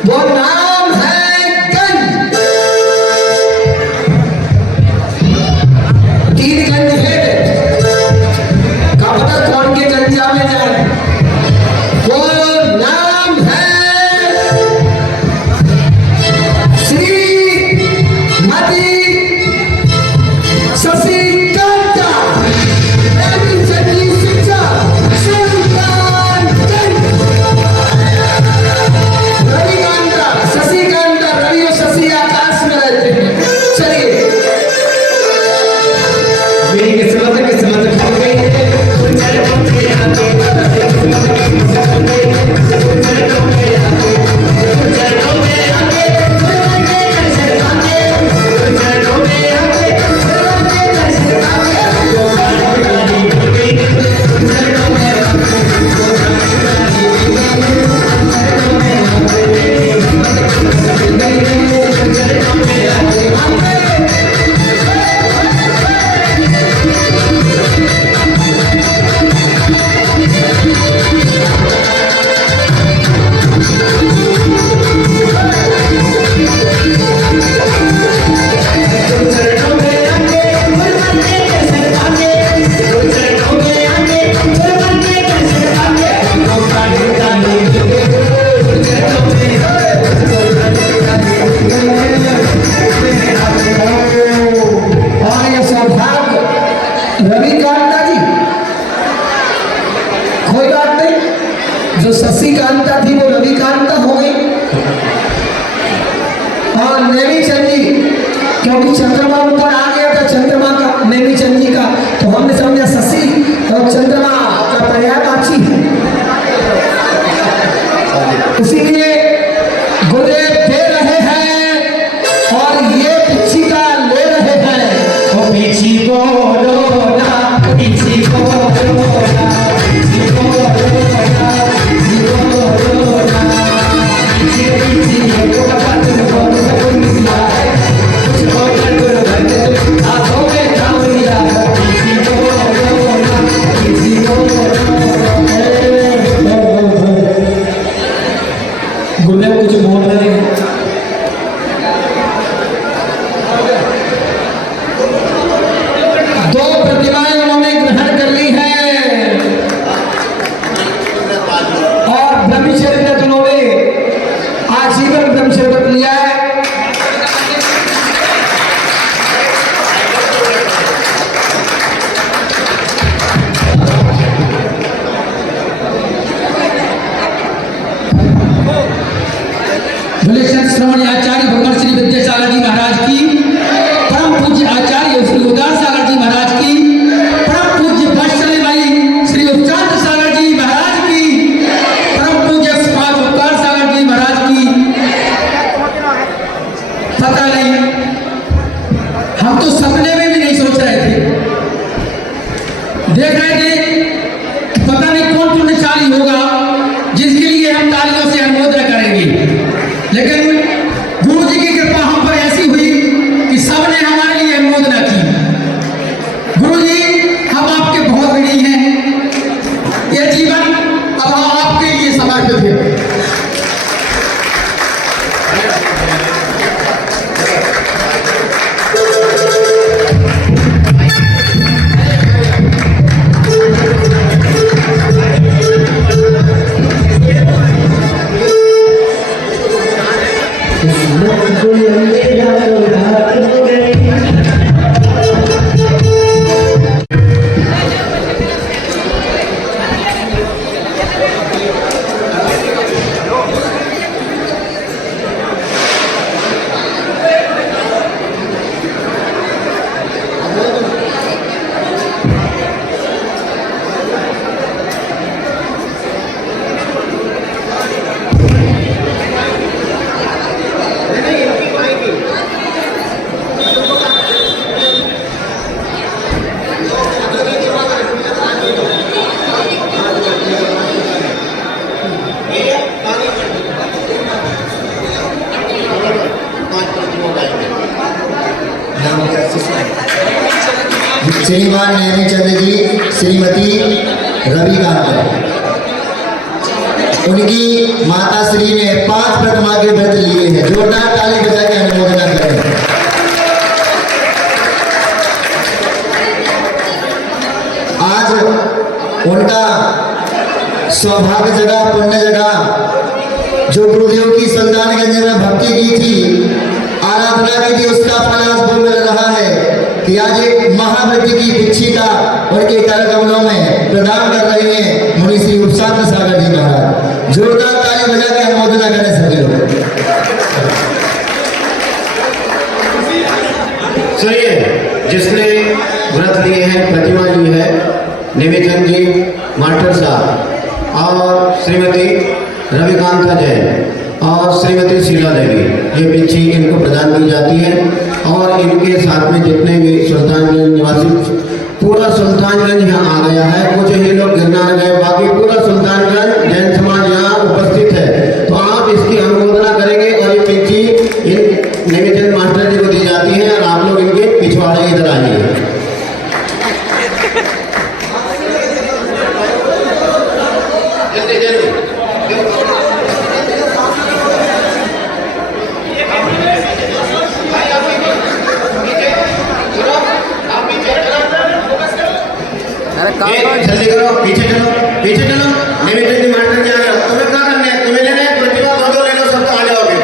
वो नाम है और नेमीचंद जी, क्योंकि चंद्रमा ऊपर आ गया था चंद्रमा का, नेमीचंद जी का, तो हमने समझा शशि और चंद्रमा का पर्यायवाची है, इसीलिए गुरुदेव दे रहे हैं और ये पिछी का ले रहे हैं। ओ पिछी बोलो ना, पिछी बोलो ना, पिछी बोलो ना, पिछी बोलो ना, पिछी पिछी एक बात बोलो सब मिला है, कुछ बोल गुरु बंदे आंखों में काम लिया, पिछी बोलो ना, पिछी बोलो ना। गुरुदेव कुछ बोल रहे हैं। दो प्रतिमाएं उन्होंने ग्रहण कर ली हैं और ब्रह्मचर्य उन्होंने आजीवन ब्रह्मचर्य लिया है। भोलेशनाथ श्रवण आचार्य भगवान श्री विद्यासागर जी महाराज की, परम पूज्य आचार्य श्री उदार सागर जी महाराज की, परम पूज्य भाष्य भाई श्री उपचांत सागर जी महाराज की, परम पूज्य समाज उपकार सागर जी महाराज की। पता नहीं, हम तो सपने में भी नहीं सोच रहे थे, देख रहे थे पता नहीं कौन पुण्यशाली होगा जिसके लिए हम तालियों से अनुमोदन करेंगे, लेकिन गुरु जी की कृपा हम पर ऐसी हुई कि सबने हमारे लिए अनुमोदना की। गुरु जी हम आपके बहुत ऋणी हैं, यह जीवन अब आपके लिए समर्पित है। श्रीमान नेमीचंद जी, श्रीमती रविकांत, उनकी माता श्री ने 5 प्रतिमा के व्रत लिए हैं। जोरदार ताली बजा के अनुमोदना करें। आज उनका सौभाग्य जगह, पुण्य जगह, जो गुरुदेव की सुल्तानगंज में भक्ति की थी, आराधना की थी, उसका फल आज वो मिल रहा है कि आज एक महाव्रत की दीक्षिता उनके कर कमलों में प्रदान कर रहे हैं मुनि श्री उपशांत सागर जी महाराज। जोरदार ताली बजा के अनुमोदना करें सभी लोग। सुनिए, जिसने व्रत लिए हैं, प्रतिमा ली है, नेमीचंद जी मास्टर साहब और श्रीमती रविकांत जैन और श्रीमती शीला देवी, ये पिछी इनको प्रदान की जाती है। और इनके साथ में जितने भी सुल्तानगंज निवासी, पूरा सुल्तानगंज यहाँ आ गया है, कुछ ही लोग गिरनार गए, बाकी पूरा सुल्तानगंज जैन समाज यहाँ उपस्थित है। तो आप इसकी अनुमोदना करेंगे और ये पिछी इन नेमीचंद मास्टर जी को दी जाती है और आप लोग इनके पिछवाड़े इधर आइए। जल्दी करो, पीछे चलो, पीछे चलो। नेमीचंद जी मास्टर जी आ गए, तुम्हें क्या करना है? तुम्हें लेना है प्रतिमा, दो ले लो, सब तो आ जाओगे।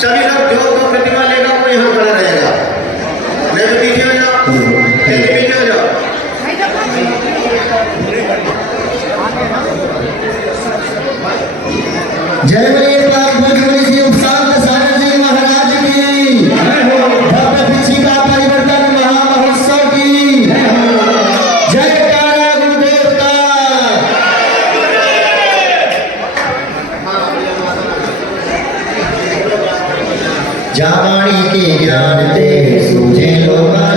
सभी लोग जो दो प्रतिमा लेगा वो यहाँ खड़ा रहेगा। मैं तो पीछे हो जाओ, जल्दी पीछे हो जाओ। जय बोले बाबा श्री उपशांत सागर जी महाराज जावाणी के ज्ञान ते सूझे लोका